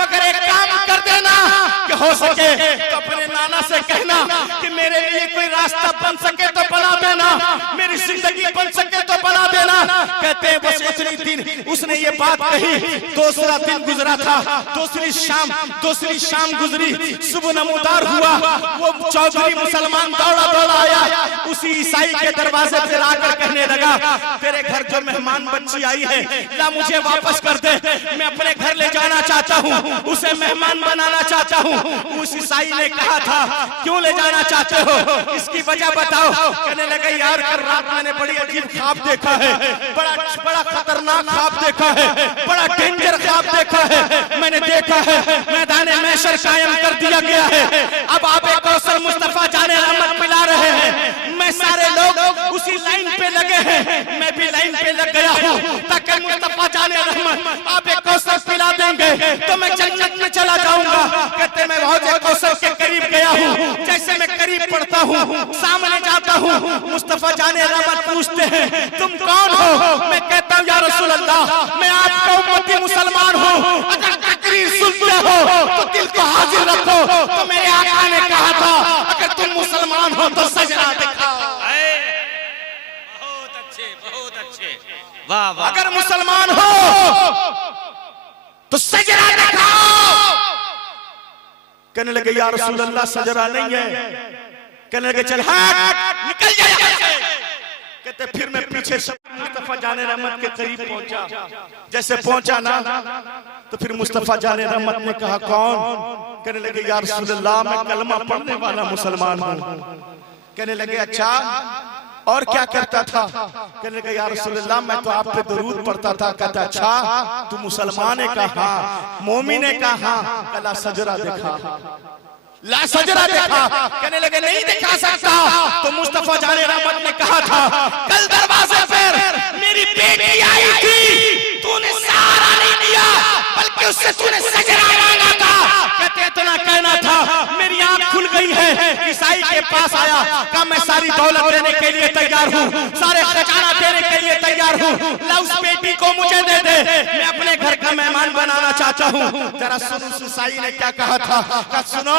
मगर एक काम कर देना कि हो सके तो अपने नाना से कहना कि मेरे लिए कोई रास्ता बन सके तो बना देना, मेरी जिंदगी बन सके तो बना देना। कहते हैं बस उतनी दिन उसने ये बात कही, दूसरा दिन गुजरा था, दूसरी शाम गुजरी, सुबह नमूदार हुआ, वो चौधरी मुसलमान दौड़ा आया, उसी ईसाई के दरवाजे पे आकर कहने लगा तेरे घर जो मेहमान बच्ची आई है ला मुझे वापस कर दे, मैं अपने घर ले जाना चाहता हूँ, उसे मेहमान बनाना चाहता हूँ। उस ईसाई ने कहा था क्यों ले जाना चाहते हो, इसकी वजह बताओ। कहने लगे यार कल रात मैंने बड़ी अजीब ख्वाब देखा है, बड़ा खतरनाक ख्वाब देखा है, बड़ा डेंजर ख्वाब देखा है। मैंने देखा है मैदान महशर कायम कर दिया गया है। अब आबे कौसर मुस्तफा जाने रहमत पिला रहे हैं। मैं सारे लोग उसी लाइन पे लगे हैं, मैं भी लाइन पे लग गया हूँ ताकि मुस्तफा जाने रहमत आबे कौसर पिला देंगे तो मैं जन्नत में चला जाऊंगा। कहते मैं हौजे कौसर के करीब गया हूँ, जैसे मैं करीब पड़ता हूँ, सामने जाता हूँ, मुस्तफा जाने रहमत पूछते हैं तुम कौन हो? मैं कहता हूँ या रसूल अल्लाह मैं आपका उम्मती मुसलमान हूँ। अगर तकरीर सुनते हो तो दिल को हाजिर रखो। तो मेरे आका ने कहा था अगर तुम मुसलमान हो तो सजदा दिखाओ। बहुत अच्छे, बहुत अच्छे, वाह वाह। अगर मुसलमान हो तो सजदा दिखाओ। कहने लगे या रसूल अल्लाह सजदा नहीं है। कहने लगे चल हट निकल जा यहाँ से। कहते फिर मैं पीछे मुस्तफा जाने रहमत के करीब पहुंचा। जैसे पहुंचा ना तो फिर मुस्तफा जाने रहमत ने कहा कौन? कहने लगे या रसूल अल्लाह मैं कलमा पढ़ने वाला मुसलमान हूँ। कहने लगे अच्छा और क्या करता था? कहने लगे या रसूल अल्लाह मैं तो आप पे दरूद पढ़ता था। कहता अच्छा तू मुसलमान है? कहा मोमिन है? कहा कला सजरा देखा, ला सजरा देखा। कहने लगे नहीं दिखा सकता। तो मुस्तफा जाने रहमत ने कहा था कल दरवाजे पर मेरी बेटी आई थी, तूने सहारा नहीं दिया बल्कि उससे तूने सजरा मांगा था। कहते इतना कहना था मेरी आंख खुल गई है। ईसाई के पास आया, कहा मैं सारी दौलत देने के लिए तैयार हूँ, सारे खजाना देने के लिए तैयार हूँ, ला उस बेटी को मुझे दे दे, मैं अपने घर का मेहमान बनाना चाहता हूँ। जरा सुन उस ईसाई ने क्या कहा था? कहा सुनो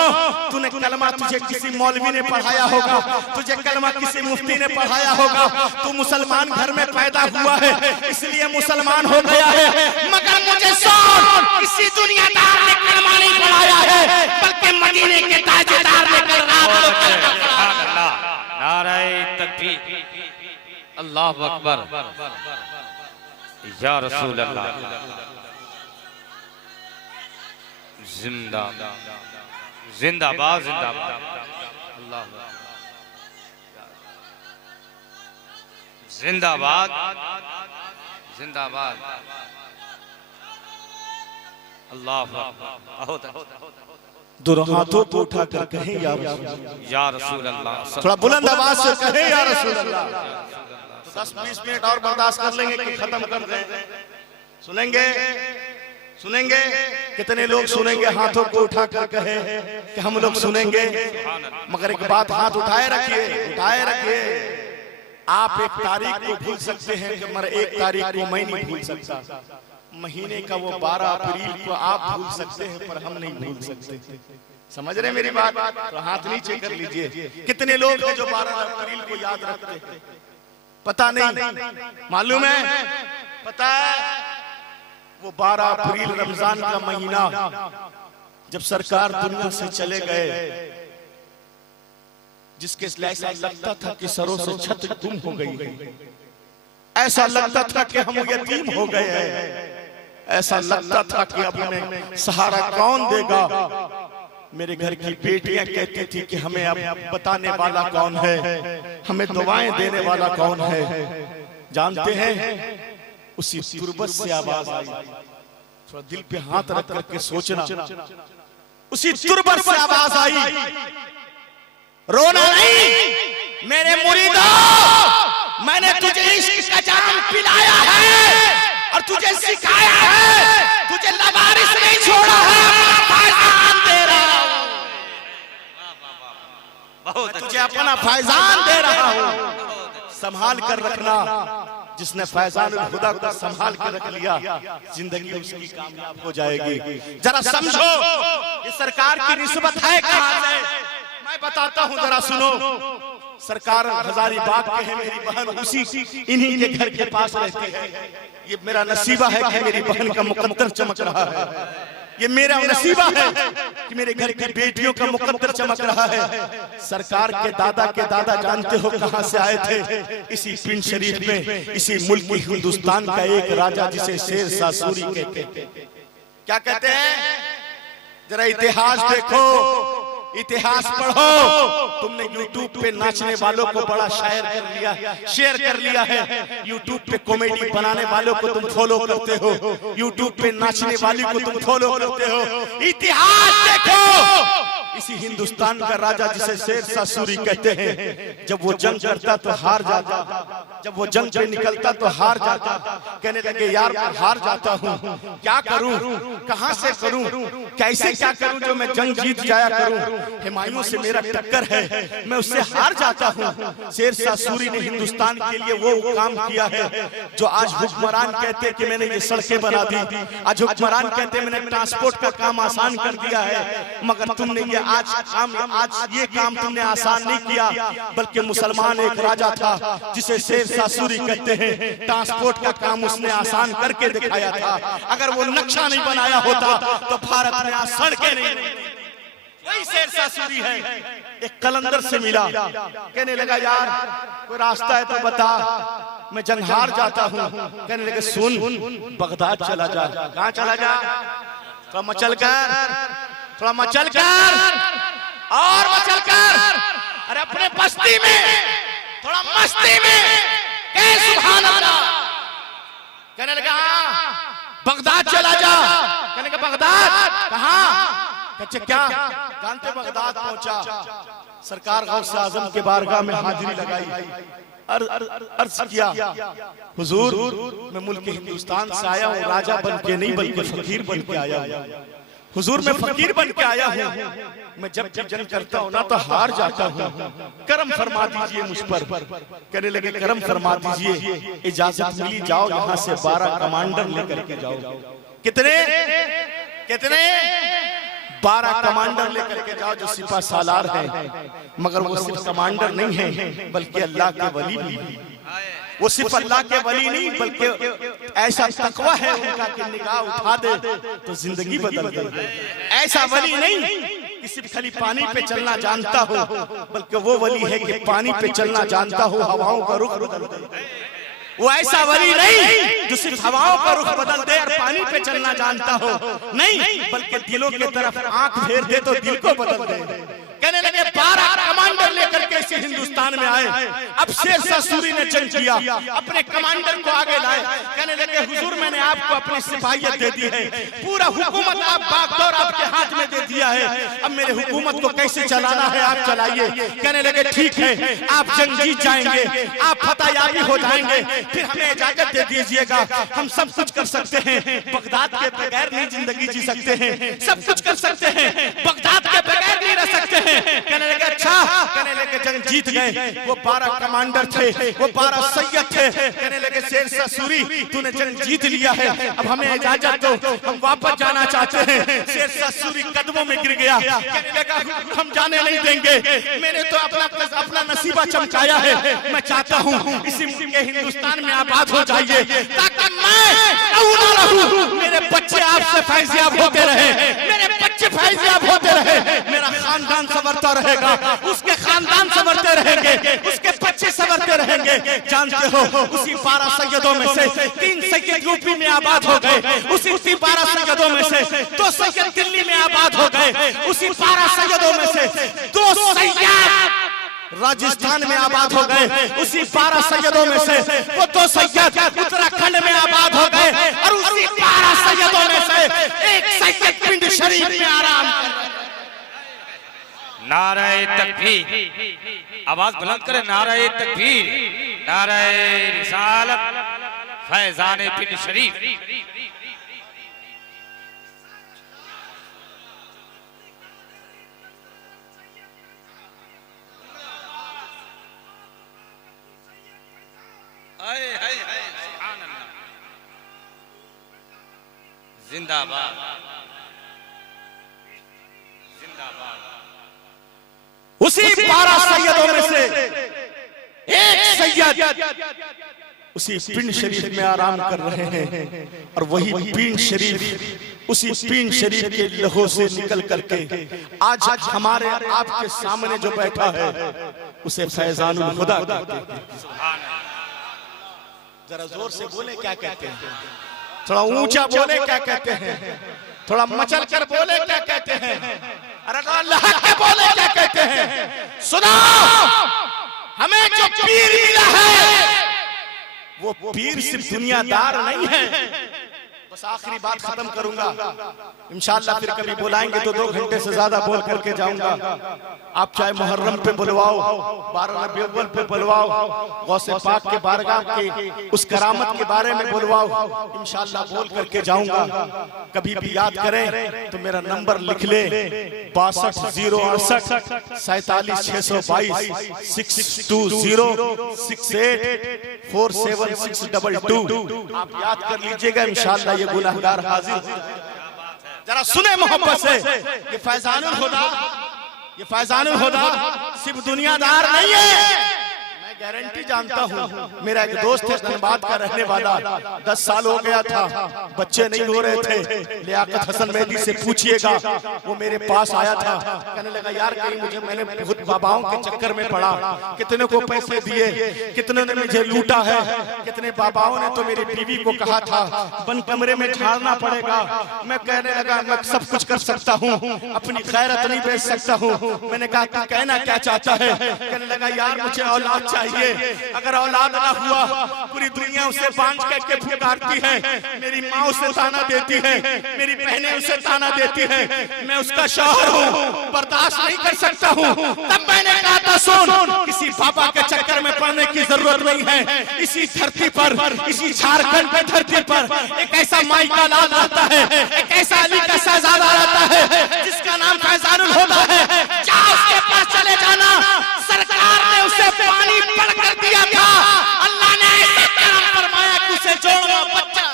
तूने कलमा तुझे किसी मौलवी ने पढ़ाया होगा, तुझे कलमा किसी मुफ्ती ने पढ़ाया होगा, तू मुसलमान घर में पैदा हुआ है इसलिए मुसलमान हो गया है। मगर मुझे सुन किसी दुनियादार ने कलमा नहीं पढ़ाया है बल्कि मदीने के ताजदार ने नारे तकबीर, अल्लाह अकबर, या रसूल अल्लाह। जिंदाबाद जिंदाबाद जिंदाबाद, अल्लाह जिंदाबाद जिंदाबाद, अल्लाह बहुत। दोनों हाथों को उठाकर कहें या रसूल अल्लाह। थोड़ा बुलंद आवाज से कहें या रसूल अल्लाह। 10-20 मिनट और बर्दाश्त कर लेंगे कि खत्म कर दें। सुनेंगे सुनेंगे कितने लोग सुनेंगे? हाथों को उठाकर कहे कि हम लोग सुनेंगे। मगर एक बात हाथ उठाए रखिए, उठाए रखिए। आप एक तारीख को भूल सकते हैं कि मगर एक तारीख को मैं नहीं भूल सकता। महीने का वो 12 अप्रैल को आप भूल सकते हैं पर हम नहीं भूल सकते। समझ रहे मेरी बात? तो हाथ नीचे कर लीजिए। कितने लोग हैं जो 12 अप्रैल को याद रखते हैं? पता नहीं, मालूम है? पता है वो 12 अप्रैल रमजान का महीना जब सरकार दुनिया से चले गए, जिसके ऐसा लगता था कि सरों से छत गुम हो गई, ऐसा लगता था कि हम यतीम हो गए हैं, ऐसा लगता था कि अब हमें सहारा कौन देगा। मेरे घर की बेटियां कहती थी कि हमें अब बताने वाला कौन है, हमें दुआएं देने वाला कौन है। जानते हैं उसी तुरबत से आवाज आई। थोड़ा दिल पे हाथ रख करके सोचना, उसी तुरबत से आवाज आई, रोना नहीं मेरे मुरीदों, मैंने तुझे इश्क का जाम पिलाया है और तुझे सिखाया है, तुझे लवारिस नहीं छोड़ा है, फैजान दे रहा हूं, तुझे अपना फैजान दे रहा हूं, संभाल कर रखना। जिसने फैजान खुदा को संभाल कर रख लिया जिंदगी उसकी कामयाब हो जाएगी। जरा समझो ये सरकार की रिश्वत है कहां से? मैं बताता हूं, जरा सुनो। सरकार हजारीबाग के है मेरी बहन, उसी इन्हीं के घर के पास रहती है। ये मेरा नसीबा है कि मेरी बहन का मुकद्दर चमक रहा है, ये मेरा नसीबा है कि मेरे घर की बेटियों का मुकद्दर चमक रहा है। सरकार के दादा जानते हो कहां से आए थे? इसी पिंड शरीफ में, इसी मुल्क हिंदुस्तान का एक राजा जिसे शेर शाह सूरी कहते हैं। क्या कहते हैं? जरा इतिहास देखो, इतिहास पढ़ो। तुमने YouTube पे नाचने वालों को बड़ा शायर कर लिया, शेयर कर लिया है। YouTube पे कॉमेडी बनाने वालों को तुम फॉलो करते हो, YouTube पे नाचने वाली को तुम फॉलो करते हो। इतिहास देखो। इसी हिंदुस्तान का राजा जिसे शेरशाह सूरी कहते हैं, जब वो जंग करता तो हार जाता, जब वो जंग पे निकलता तो हार जाता। कहने लगे यार मैं हार जाता हूँ, क्या करूं, कहां से करूं, कैसे क्या करूं जो मैं जंग जीत जाया करूं। हुमायूं से मेरा टक्कर है, मैं उससे हार जाता हूं। शेरशाह सूरी ने हिंदुस्तान के लिए वो काम किया है जो आज हुक्मरान कहते कि मैंने ये सड़कें बना दी, आज हुक्मरान कहते मैंने ट्रांसपोर्ट का काम आसान कर दिया है। मगर तुमने ये आज ये काम तुमने आसान नहीं किया, बल्कि मुसलमान एक राजा था जिसे शेरशाह सूरी कहते हैं, ट्रांसपोर्ट का काम उसने आसान करके दिखाया था। अगर वो नक्शा नहीं बनाया होता तो भारत में आज सड़कें नहीं। वही शेरशाह सूरी है। एक कलंदर से मिला, कहने लगा यार कोई रास्ता है तो बता, मैं जंग हार जाता हूँ। कहने लगे सुन, बगदाद चला जा। कहाँ चला जा? थोड़ा मचल कर, थोड़ा मचल कर और मचल कर। अरे अपने बस्ती में, थोड़ा मस्ती में, सुभान अल्लाह। कहने लगा बगदाद चला जा। कहने लगा बगदाद कहाँ? अच्छा क्या जानते? बगदाद पहुंचा, सरकार गौसे आजम के बारगाह में हाजिरी लगाई, अर्ज किया हुजूर मैं मुल्क हिंदुस्तान से आया हूँ, राजा बन के नहीं बल्कि फकीर बन के आया हूँ। हुजूर मैं फकीर बन के आया हूँ, मैं जब भी जंग करता हूँ ना तो हार जाता हूँ, करम फरमा दीजिए मुझ पर। कहने लगे करम फरमा दीजिए, इजाजत मिली, जाओ यहाँ से 12 कमांडर लेकर के जाओ। कितने कितने? 12 कमांडर लेकर के जाओ जो सिपा सालार है। मगर वो सिर्फ कमांडर नहीं है बल्कि अल्लाह के वली भी है। वो सिर्फ अल्लाह के वली नहीं बल्कि ऐसा तकवा है उनका कि निगाह उठा दे तो जिंदगी बदल दे। ऐसा वली नहीं कि सिर्फ खाली पानी पे चलना जानता हो, बल्कि वो वली है कि पानी पे चलना जानता हो, हवाओं का रुख बदल दे। वो ऐसा वली नहीं जो सिर्फ हवाओं का रुख बदल दे और पानी पे चलना जानता हो, नहीं, बल्कि दिलों की तरफ आंख फेर दे तो दिल को बदल दे। कहने लगे 12 कमांडर लेकर के इसे हिंदुस्तान में आए। अब शेरशाह सूरी ने जंग किया, अपने कमांडर को आगे लाए। कहने लगे हुजूर मैंने आपको अपनी सिपाहियत दे दी है, पूरा हुकूमत आप बागडोर आपके हाथ में दे दिया है, अब मेरे हुकूमत को कैसे चलाना है आप चलाइए। कहने लगे ठीक है, आप जंग जीत जाएंगे, आप फतहयाबी हो जाएंगे, फिर हमें इजाजत दे दीजिएगा, हम सब कुछ कर सकते हैं, बगदाद के बगैर नहीं जिंदगी जी सकते हैं, सब कुछ कर सकते हैं, बगदाद के बगैर नहीं रह सकते हैं। कहने लगे अच्छा। कहने लगे जंग जीत गए, वो 12 कमांडर थे, वो 12 सैयद थे। कहने लगे शेरशाह सूरी तूने जंग जीत लिया है, अब हमें इजाजत दो, हम वापस जाना चाहते हैं। शेरशाह सूरी कदमों में गिर गया। कहने लगा हम जाने नहीं देंगे, मैंने तो अपना नसीबा चमकाया है, मैं चाहता हूँ इसी मुल्क के हिंदुस्तान में आबाद हो जाइए ताकि मैं रहूं, मेरे बच्चे आपसे फैज़याब होते रहे, मेरे बच्चे फैज़याब होते रहे, मेरा खानदान संवरता रहेगा, उसके खानदान संवरते रहेंगे, उसके बच्चे संवरते रहेंगे। जानते हो उसी 12 सैयदों में से 3 सैयद यूपी में आबाद हो गए, उसी 12 सैयदों में से 2 सैयद दिल्ली में आबाद हो गए, उसी 12 सैयदों में से 2 सैयद राजस्थान में आबाद हो गए, उसी 12 सैयदों में से वो 2 सैयद उत्तराखंड में आबाद हो गए, और उसी 12 सैयदों में से 1 सैयद पिंड शरीफ में आराम कर रहे। नारे तकबीर, आवाज बुलंद करें, नारे तकबीर, नारे रिसालत, फैजान पिंड शरीफ। जिंदाबाद जिंदाबाद। उसी 12 सैयदों में से 1 सैयद उसी पिंड शरीफ में आराम कर रहे हैं, और वही पिंड शरीफ, उसी पिंड शरीफ के लहू से निकल करके आज हमारे आपके सामने जो बैठा है उसे फैजानुल खुदा कहते हैं। जरा जोर से बोले क्या कहते हैं, थोड़ा ऊंचा बोले क्या कहते हैं, थोड़ा मचल कर बोले क्या कहते हैं। अरे तो अल्लाह के बोले क्या कहते हैं, सुनो हमें जो पीर मिला है वो पीर सिर्फ दुनियादार नहीं है। बस आखिरी बात खत्म करूंगा, इंशाअल्लाह फिर कभी बुलाएंगे तो 2 घंटे से ज्यादा बोल करके जाऊंगा। आप चाहे मुहर्रम पे बुलवाओ, 12 रबीउल अव्वल पे बुलवाओ, गौसे पाक के बारगाह के उस करामत के बारे में बुलवाओ, इंशाअल्लाह बोल करके जाऊंगा। कभी भी याद करें तो मेरा नंबर लिख ले, 62 068 47 622 620 68 47622। आप याद कर लीजिएगा, इंशाअल्लाह ये गुनाहगार हाजिर। जरा सुने मोहब्बत से, ये फैजानुल हुदा, ये फैजानुल हुदा सिर्फ दुनियादार नहीं है। मैं गारंटी जानता हूँ, मेरा एक दोस्त है धनबाद का रहने वाला, 10 साल हो गया था, बच्चे नहीं हो रहे थे। लियाकत हसन मेहदी से पूछिएगा, वो मेरे पास आया था, कहने लगा यार कहीं मुझे, मैंने बहुत बाबाओं के चक्कर में पड़ा, कितने को पैसे दिए, कितने ने मुझे लूटा है, कितने बाबाओं ने तो मेरी बीवी को कहा था बंद कमरे में झाड़ना पड़ेगा। मैं कहने लगा मैं सब कुछ कर सकता हूँ, अपनी गैरत नहीं बेच सकता हूँ। मैंने कहा तू कहना क्या चाहता है, कहने लगा यार मुझे औलाद चाहिए, अगर औलाद ना हुआ पूरी दुनिया उसे बांझ करके पुकारती है, मेरी माँ उसे ताना देती है, मेरी बहनें उसे ताना देती है, मैं उसका शौहर हूँ, बर्दाश्त नहीं कर सकता हूँ। तब मैंने कहा था सुन, किसी बाबा के चक्कर में पड़ने की जरूरत नहीं है। इसी धरती पर, इसी झारखंड की धरती पर एक ऐसा माई का लाल रहता है, एक ऐसा अली का शहजादा रहता है जिसका नाम फैजानुल हुदा है। जाओ उसके पास चले जाना, सरकार ने उसे पानी पड़ कर दिया था, अल्लाह ने ऐसा करम फरमाया कि उसे जोड़ना बच्चा।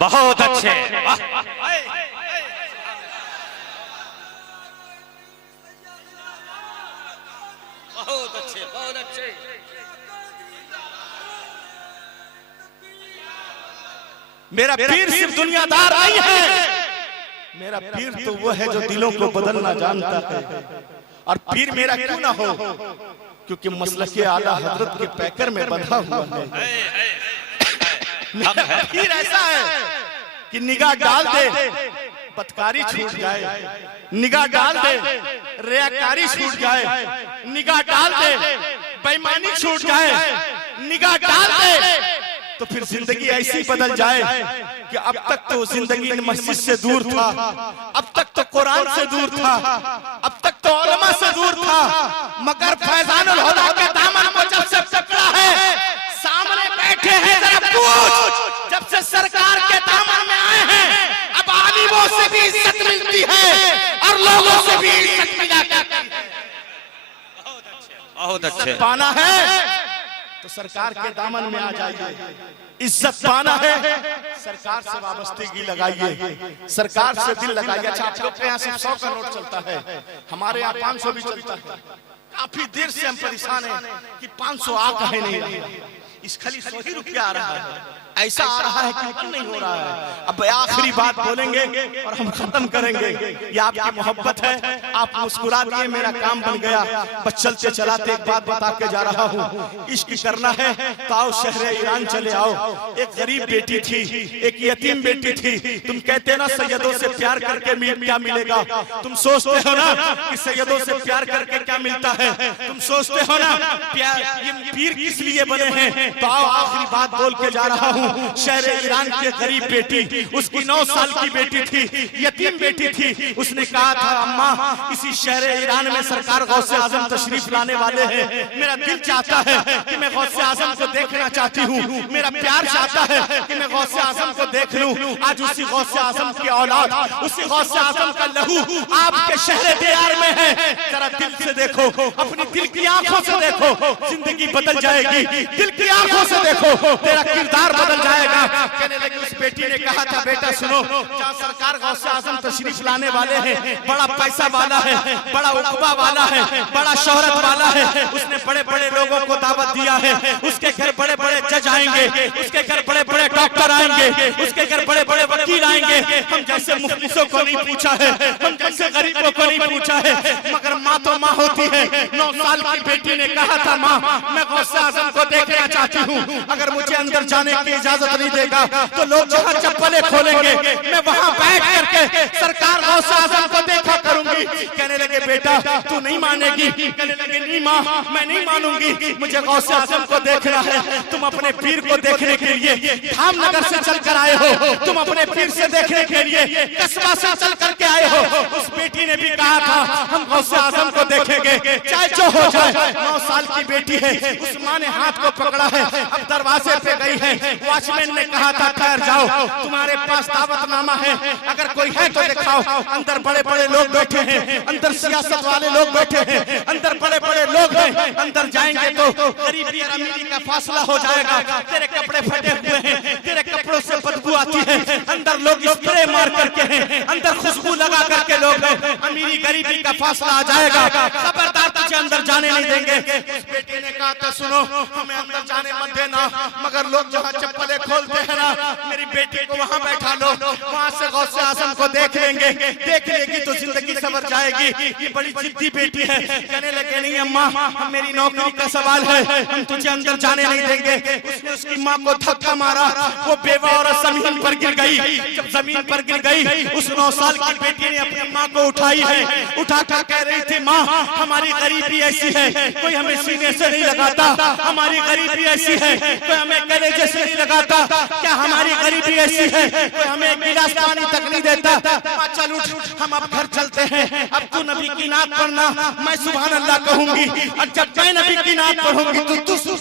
बहुत अच्छे, बहुत अच्छे, बहुत अच्छे। मेरा पीर सिर्फ दुनियादार नहीं है, मेरा पीर तो वो है जो दिलों को बदलना जानता है। और पीर मेरा क्यों ना हो, क्योंकि मसलके आला हजरत के पैकर में बंधा हुआ है। मेरा पीर ऐसा है कि निगाह डाल दे बदकारी छूट जाए, निगाह डाल दे रियाकारी छूट जाए, निगाह डाल दे बेईमानी छूट जाए, निगाह डाल दे तो फिर जिंदगी ऐसी बदल जाए कि अब तक तो जिंदगी मस्जिद से दूर था, अब तक तो कुरान से दूर था, अब तक तो उलमा से दूर था, मगर फैजानुल हुदा के दामन को जब से पकड़ा है, सामने बैठे हैं, जरा पूछ, जब से सरकार के दामन में आए हैं, अब आलिमों से भी इज्जत मिलती है और लोगों से भी इज्जत मिला करती है। बहुत अच्छे। पाना है तो सरकार के दामन में आ जाइए, इज्जत पाना है सरकार से वाबस्तगी लगाइए, सरकार से दिल लगाइए। अच्छा आप लोग के यहाँ सिर्फ 100 का नोट चलता है, हमारे यहाँ 500 भी चलता है। काफी देर से हम परेशान हैं कि 500 आ कहे नहीं, इस खाली 100 ही रुपया आ रहा है, ऐसा आ रहा है कि बंद नहीं हो रहा है। अब आखिरी बात बोलेंगे और हम खत्म करेंगे। ये आपकी मोहब्बत है, आप मुस्कुरा दिए, मेरा काम बन गया। बस चलते चलाते एक बात बता के जा रहा हूँ, इश्क करना है तो आओ शहर ईरान चले आओ। एक गरीब बेटी थी, एक यतीम बेटी थी। तुम कहते ना सैयदों से प्यार करके क्या मिलेगा, तुम सोचते हो ना कि सैयदों से प्यार करके क्या मिलता है, तुम सोचते हो ना प्यार ये पीर किस लिए बने हैं। तो आओ आखिरी बात बोल के जा रहा हूँ। शहर ईरान की गरीब बेटी, उसकी 9 साल की बेटी थी, यतीम बेटी थी। उसने कहा था अम्मा इसी शहर ईरान में सरकार गौसे आजम तशरीफ लाने वाले हैं, मेरा दिल चाहता है कि मैं गौसे आजम को देखना चाहती हूँ, मेरा प्यार चाहता है कि मैं गौसे आजम को देख लूं। आज उसी गौसे आजम की औलाद, उसी गौसे आजम का लहू आपके शहर दीयार में है। जरा दिल से देखो, अपनी दिल की आंखों से देखो, जिंदगी बदल जाएगी। दिल की आंखों से देखो, तेरा किरदार बदल जाएगा। कहने लगी उस बेटी ने कहा था बेटा सुनो, जहाँ सरकार गौसे आजम तशरीफ लाने वाले हैं, बड़ा पैसा वाला है, बड़ा उकबा वाला है, बड़ा शोहरत वाला है, उसने बड़े बड़े लोगों को दावत दिया है, उसके घर बड़े बड़े जज आएंगे, उसके घर बड़े बड़े डॉक्टर आएंगे, उसके घर बड़े बड़े वकील आएंगे। हम जैसे मुखलिसों को नहीं पूछा है, हम कसम से गरीबों को नहीं पूछा है, मगर माँ तो माँ होती है। 9 साल की बेटी ने कहा था, माँ मैं गौसे आजम को देखना चाहती हूँ, अगर मुझे अंदर जाने की इजाजत नहीं देगा तो लोग जहाँ चप्पलें खोलेंगे मैं वहाँ बैठ करके सरकार गौसे आजम को देखा करूंगी। कहने लगे बेटा तू नहीं मानेगी, कहने लगे नहीं माँ मैं नहीं मानूंगी, मुझे गौसे आजम को देखना है। तुम अपने पीर को देखने के लिए धामनगर से चल कर आए हो, तुम अपने पीर से देखने के लिए कस्बा से चल करके आए हो। उस बेटी ने भी कहा था हम गौसे आजम को देखेंगे चाहे जो हो जाए। 9 साल की बेटी है, उस माँ ने हाथ को पकड़ा है, अब दरवाजे पे गई है। वॉचमैन ने कहा था ठहर जाओ, तुम्हारे पास दावतनामा है, अगर कोई है तो दिखाओ। अंदर बड़े बड़े लोग बैठे हैं, अंदर सियासत वाले लोग बैठे हैं, अंदर बड़े बड़े लोग हैं, अंदर जाएंगे तो गरीबी और अमीरी का फासला हो जाएगा। तेरे कपड़े फटे हुए हैं, तेरे कपड़ों से बदबू आती है, अंदर लोग स्प्रे मार करके हैं, अंदर खुशबू लगा करके लोग हैं, अमीरी गरीबी का फासला आ जाएगा, खबरदार तुझे अंदर जाने नहीं देंगे। उस बेटी ने कहा था सुनो हमें अंदर जाने मत देना, मगर लोग जहाँ चप्पलें खोलते हैं ना मेरी बेटी को वहाँ बैठा लो, वहाँ से गौसे आजम को देख लेंगे, देख लेगी तो जिंदगी संवर जाएगी। ये बड़ी जिद्दी बेटी है। कहने लगे नहीं अम्मा हम मेरी नौकरी का सवाल है, हम तुझे अंदर जाने नहीं देंगे। उसने उसकी माँ को धक्का मारा, वो बेवा औरत जमीन पर गिर गई। जब जमीन पर गिर गई उस 9 साल की बेटी ने अपनी माँ को उठाई है, उठाकर कह रही थी माँ हमारी गरीबी ऐसी है कोई हमें सीने से नहीं लगाता, हमारी गरीबी ऐसी है कोई हमें कलेजे से नहीं लगाता, क्या हमारी गरीबी ऐसी है कोई हमें एक गिलास पानी तक नहीं देता। माँ चल उठ हम अब घर चलते हैं, अब तू नबी की नात पढ़ना, मैं सुभान अल्लाह कहूंगी, और जब मैं नबी की नात पढ़ूंगी तो तू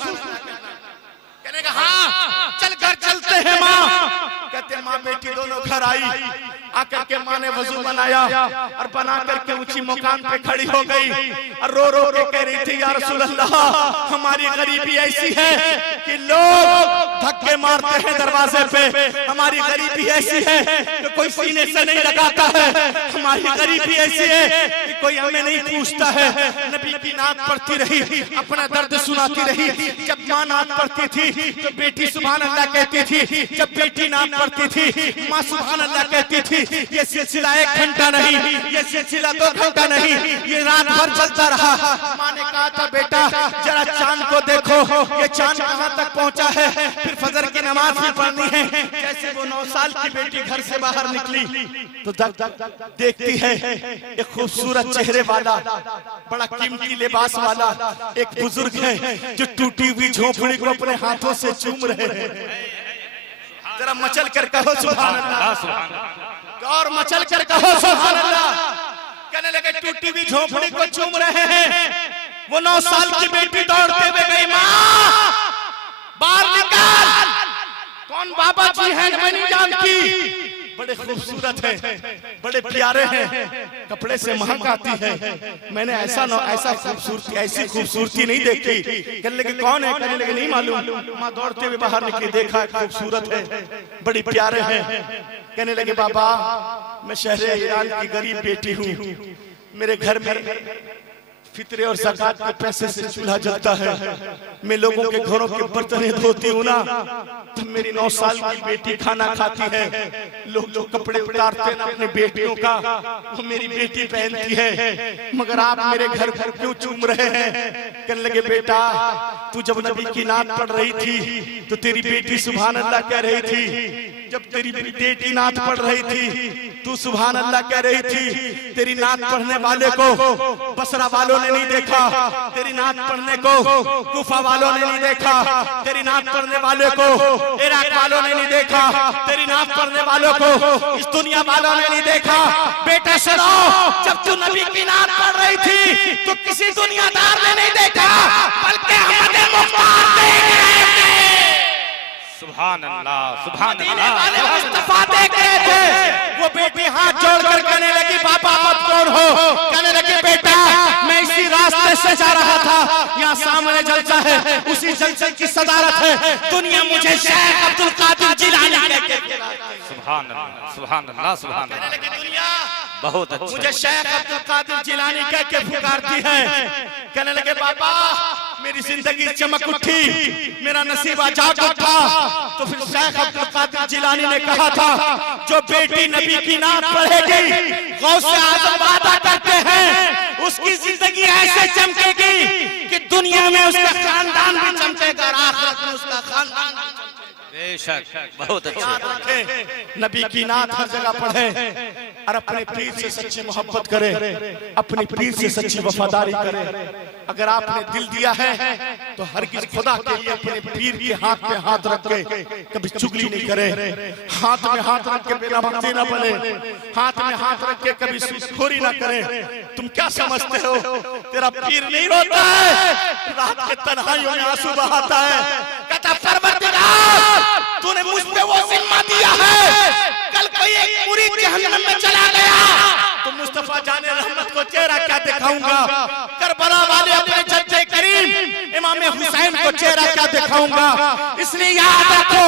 कहने का हाँ चल घर चलते हैं। माँ कहते माँ बेटी दोनों घर आई, आकर के माँ ने वजू बनाया और बना करके ऊंची मुकाम पे खड़ी हो गई और रो रो के कह रही थी या रसूल अल्लाह हमारी गरीबी ऐसी है कि लोग धक्के मारते हैं दरवाजे पे, हमारी गरीबी ऐसी है कि कोई सीने से नहीं लगाता है, हमारी गरीबी ऐसी है कि कोई हमें नहीं पूछता है। नबी की नात पढ़ती रही, अपना दर्द सुनाती रही। जब माँ नात पढ़ती थी तो बेटी सुभान अल्लाह कहती थी, जब बेटी नात पढ़ती थी माँ सुभान अल्लाह कहती थी। ये सिलसिला 1 घंटा नहीं, ये सिलसिला 2 घंटा नहीं, ये रात भर चलता रहा। माँ ने कहा था बेटा जरा चांद को देखो, ये चांद कहाँ तक पहुँचा है, फिर फजर की नमाज भी पढ़नी है। जैसे वो 9 साल की बेटी घर से बाहर निकली तो देखती है एक खूबसूरत चेहरे वाला बड़ा कीमती लिबास वाला एक बुजुर्ग है जो टूटी हुई झोपड़ी को अपने हाथों से चूम रहे हैं। जरा मचल कर कहो सुभान अल्लाह, और मचल कर कहो सुभान अल्लाह। कहने लगे टूटी हुई झोपड़ी को चूम रहे हैं। वो 9 साल की बेटी दौड़ते हुए गई, माँ बाहर निकाल, कौन बाबा जी हैं मैं नहीं जानती, बड़े खूबसूरत है, बड़े प्यारे हैं, कपड़े से महक आती है, मैंने ऐसा खूबसूरती ऐसी खूबसूरती नहीं देखी। कहने लगे कौन है, कहने लगे नहीं मालूम। माँ दौड़ते हुए बाहर निकली, देखा खूबसूरत है, बड़ी प्यारे हैं। कहने लगे बाबा मैं शहरे ईरान की गरीब बेटी हूँ, मेरे घर में फितरे और ज़कात के पैसे से चूल्हा जलता है, मैं लोगों के घरों के बर्तन धोती हूँ ना, तब मेरी 9 साल की बेटी खाना खाती है, लोग जो कपड़े उतारते हैं अपने बेटियों का वो मेरी बेटी पहनती है, मगर आप मेरे घर क्यों चूम रहे हैं। कहने लगे बेटा तू जब नबी की नात पढ़ रही थी तो तेरी बेटी सुभान अल्लाह कह रही थी, जब तेरी बेटी नात पढ़ रही थी तू सुभान अल्लाह कह रही थी। तेरी नात पढ़ने वाले को बसरा वालों ने नहीं देखा, तेरी नात पढ़ने को कूफा वालों ने नहीं देखा, तेरी नात पढ़ने वाले को इराक वालों ने नहीं देखा, तेरी नात पढ़ने वालों को इस दुनिया वालों ने नहीं देखा। बेटा सुनो, जब तू नबी की नात पढ़ रही थी तो किसी दुनियादार ने नहीं देखा, बल्कि हमने मुख्तार देख रहे थे। सुभान अल्लाह, सुभान अल्लाह, मुस्तफा देख रहे थे। वो बेटी हाथ जोड़कर कहने लगी बाबा आप कौन हो। कहने लगी बेटा मैं इसी रास्ते से जा रहा था, यहाँ सामने जलसा है, उसी जलसे की सदारत है, दुनिया मुझे शेख अब्दुल कादिर जिलानी कहते हैं। सुभान अल्लाह, सुभान अल्लाह, सुभान अल्लाह। कहने लगी दुनिया बहुत अच्छा, मुझे शेख अब्दुल कादिर जिलानी कह के पुकारती है। कहने लगे बाबा मेरी जिंदगी चमक उठी, मेरा नसीबा जाग उठा। तो फिर शेख अब्दुल कादिर जिलानी ने कहा था, जो बेटी नबी की नात पढ़ेगी, गौसे आज़म वादा करते हैं उसकी जिंदगी ऐसे चमकेगी कि दुनिया में उसका खानदान भी चमकेगा और आखिरत में उसका खानदान भी चमकेगा। बेशक, बहुत अच्छे। याद रखें, नबी की नात हर जगह पढ़े और अपने पीर से सच्ची मोहब्बत करे, अपने पीर से सच्ची वफादारी करे। अगर आपने दिल दिया है तो हर किस खुदा के लिए अपने पीर के हाथ में हाथ रख के कभी चुगली नहीं करे। हाथ में हाथ रख के बिना भक्ति ना बने, हाथ में हाथ रख के कभी सूसखोरी ना करे। तुम क्या समझते हो, तेरा पीर नहीं रोता है, रात के तन्हाइयों में आंसू बहाता है, कहता परवरदिगार तूने मुझ पे वो जिम्मा दिया है, कल कोई एक मुरीद जहन्नम में चला गया तो मुस्तफा जाने रहमत को चेहरा क्या दिखाऊंगा, करबला वाले अपने जज्जे करीम इमाम हुसैन को चेहरा क्या दिखाऊंगा। इसलिए याद रखो,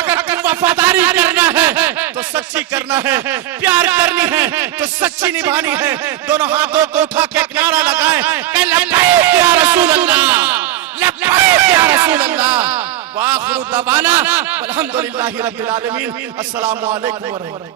अगर तुम वफादारी करना है तो सच्ची करना है, प्यार करनी है तो सच्ची निभानी है। दोनों हाथों को उठा के एक नारा लगाए, कह लब्बैक या रसूल अल्लाह, लब्बैक या रसूल अल्लाह। वाखिरु दवाना अल्हम्दुलिल्लाहि रब्बिल आलमीन। अस्सलामु अलैकुम व रहमतुल्लाह।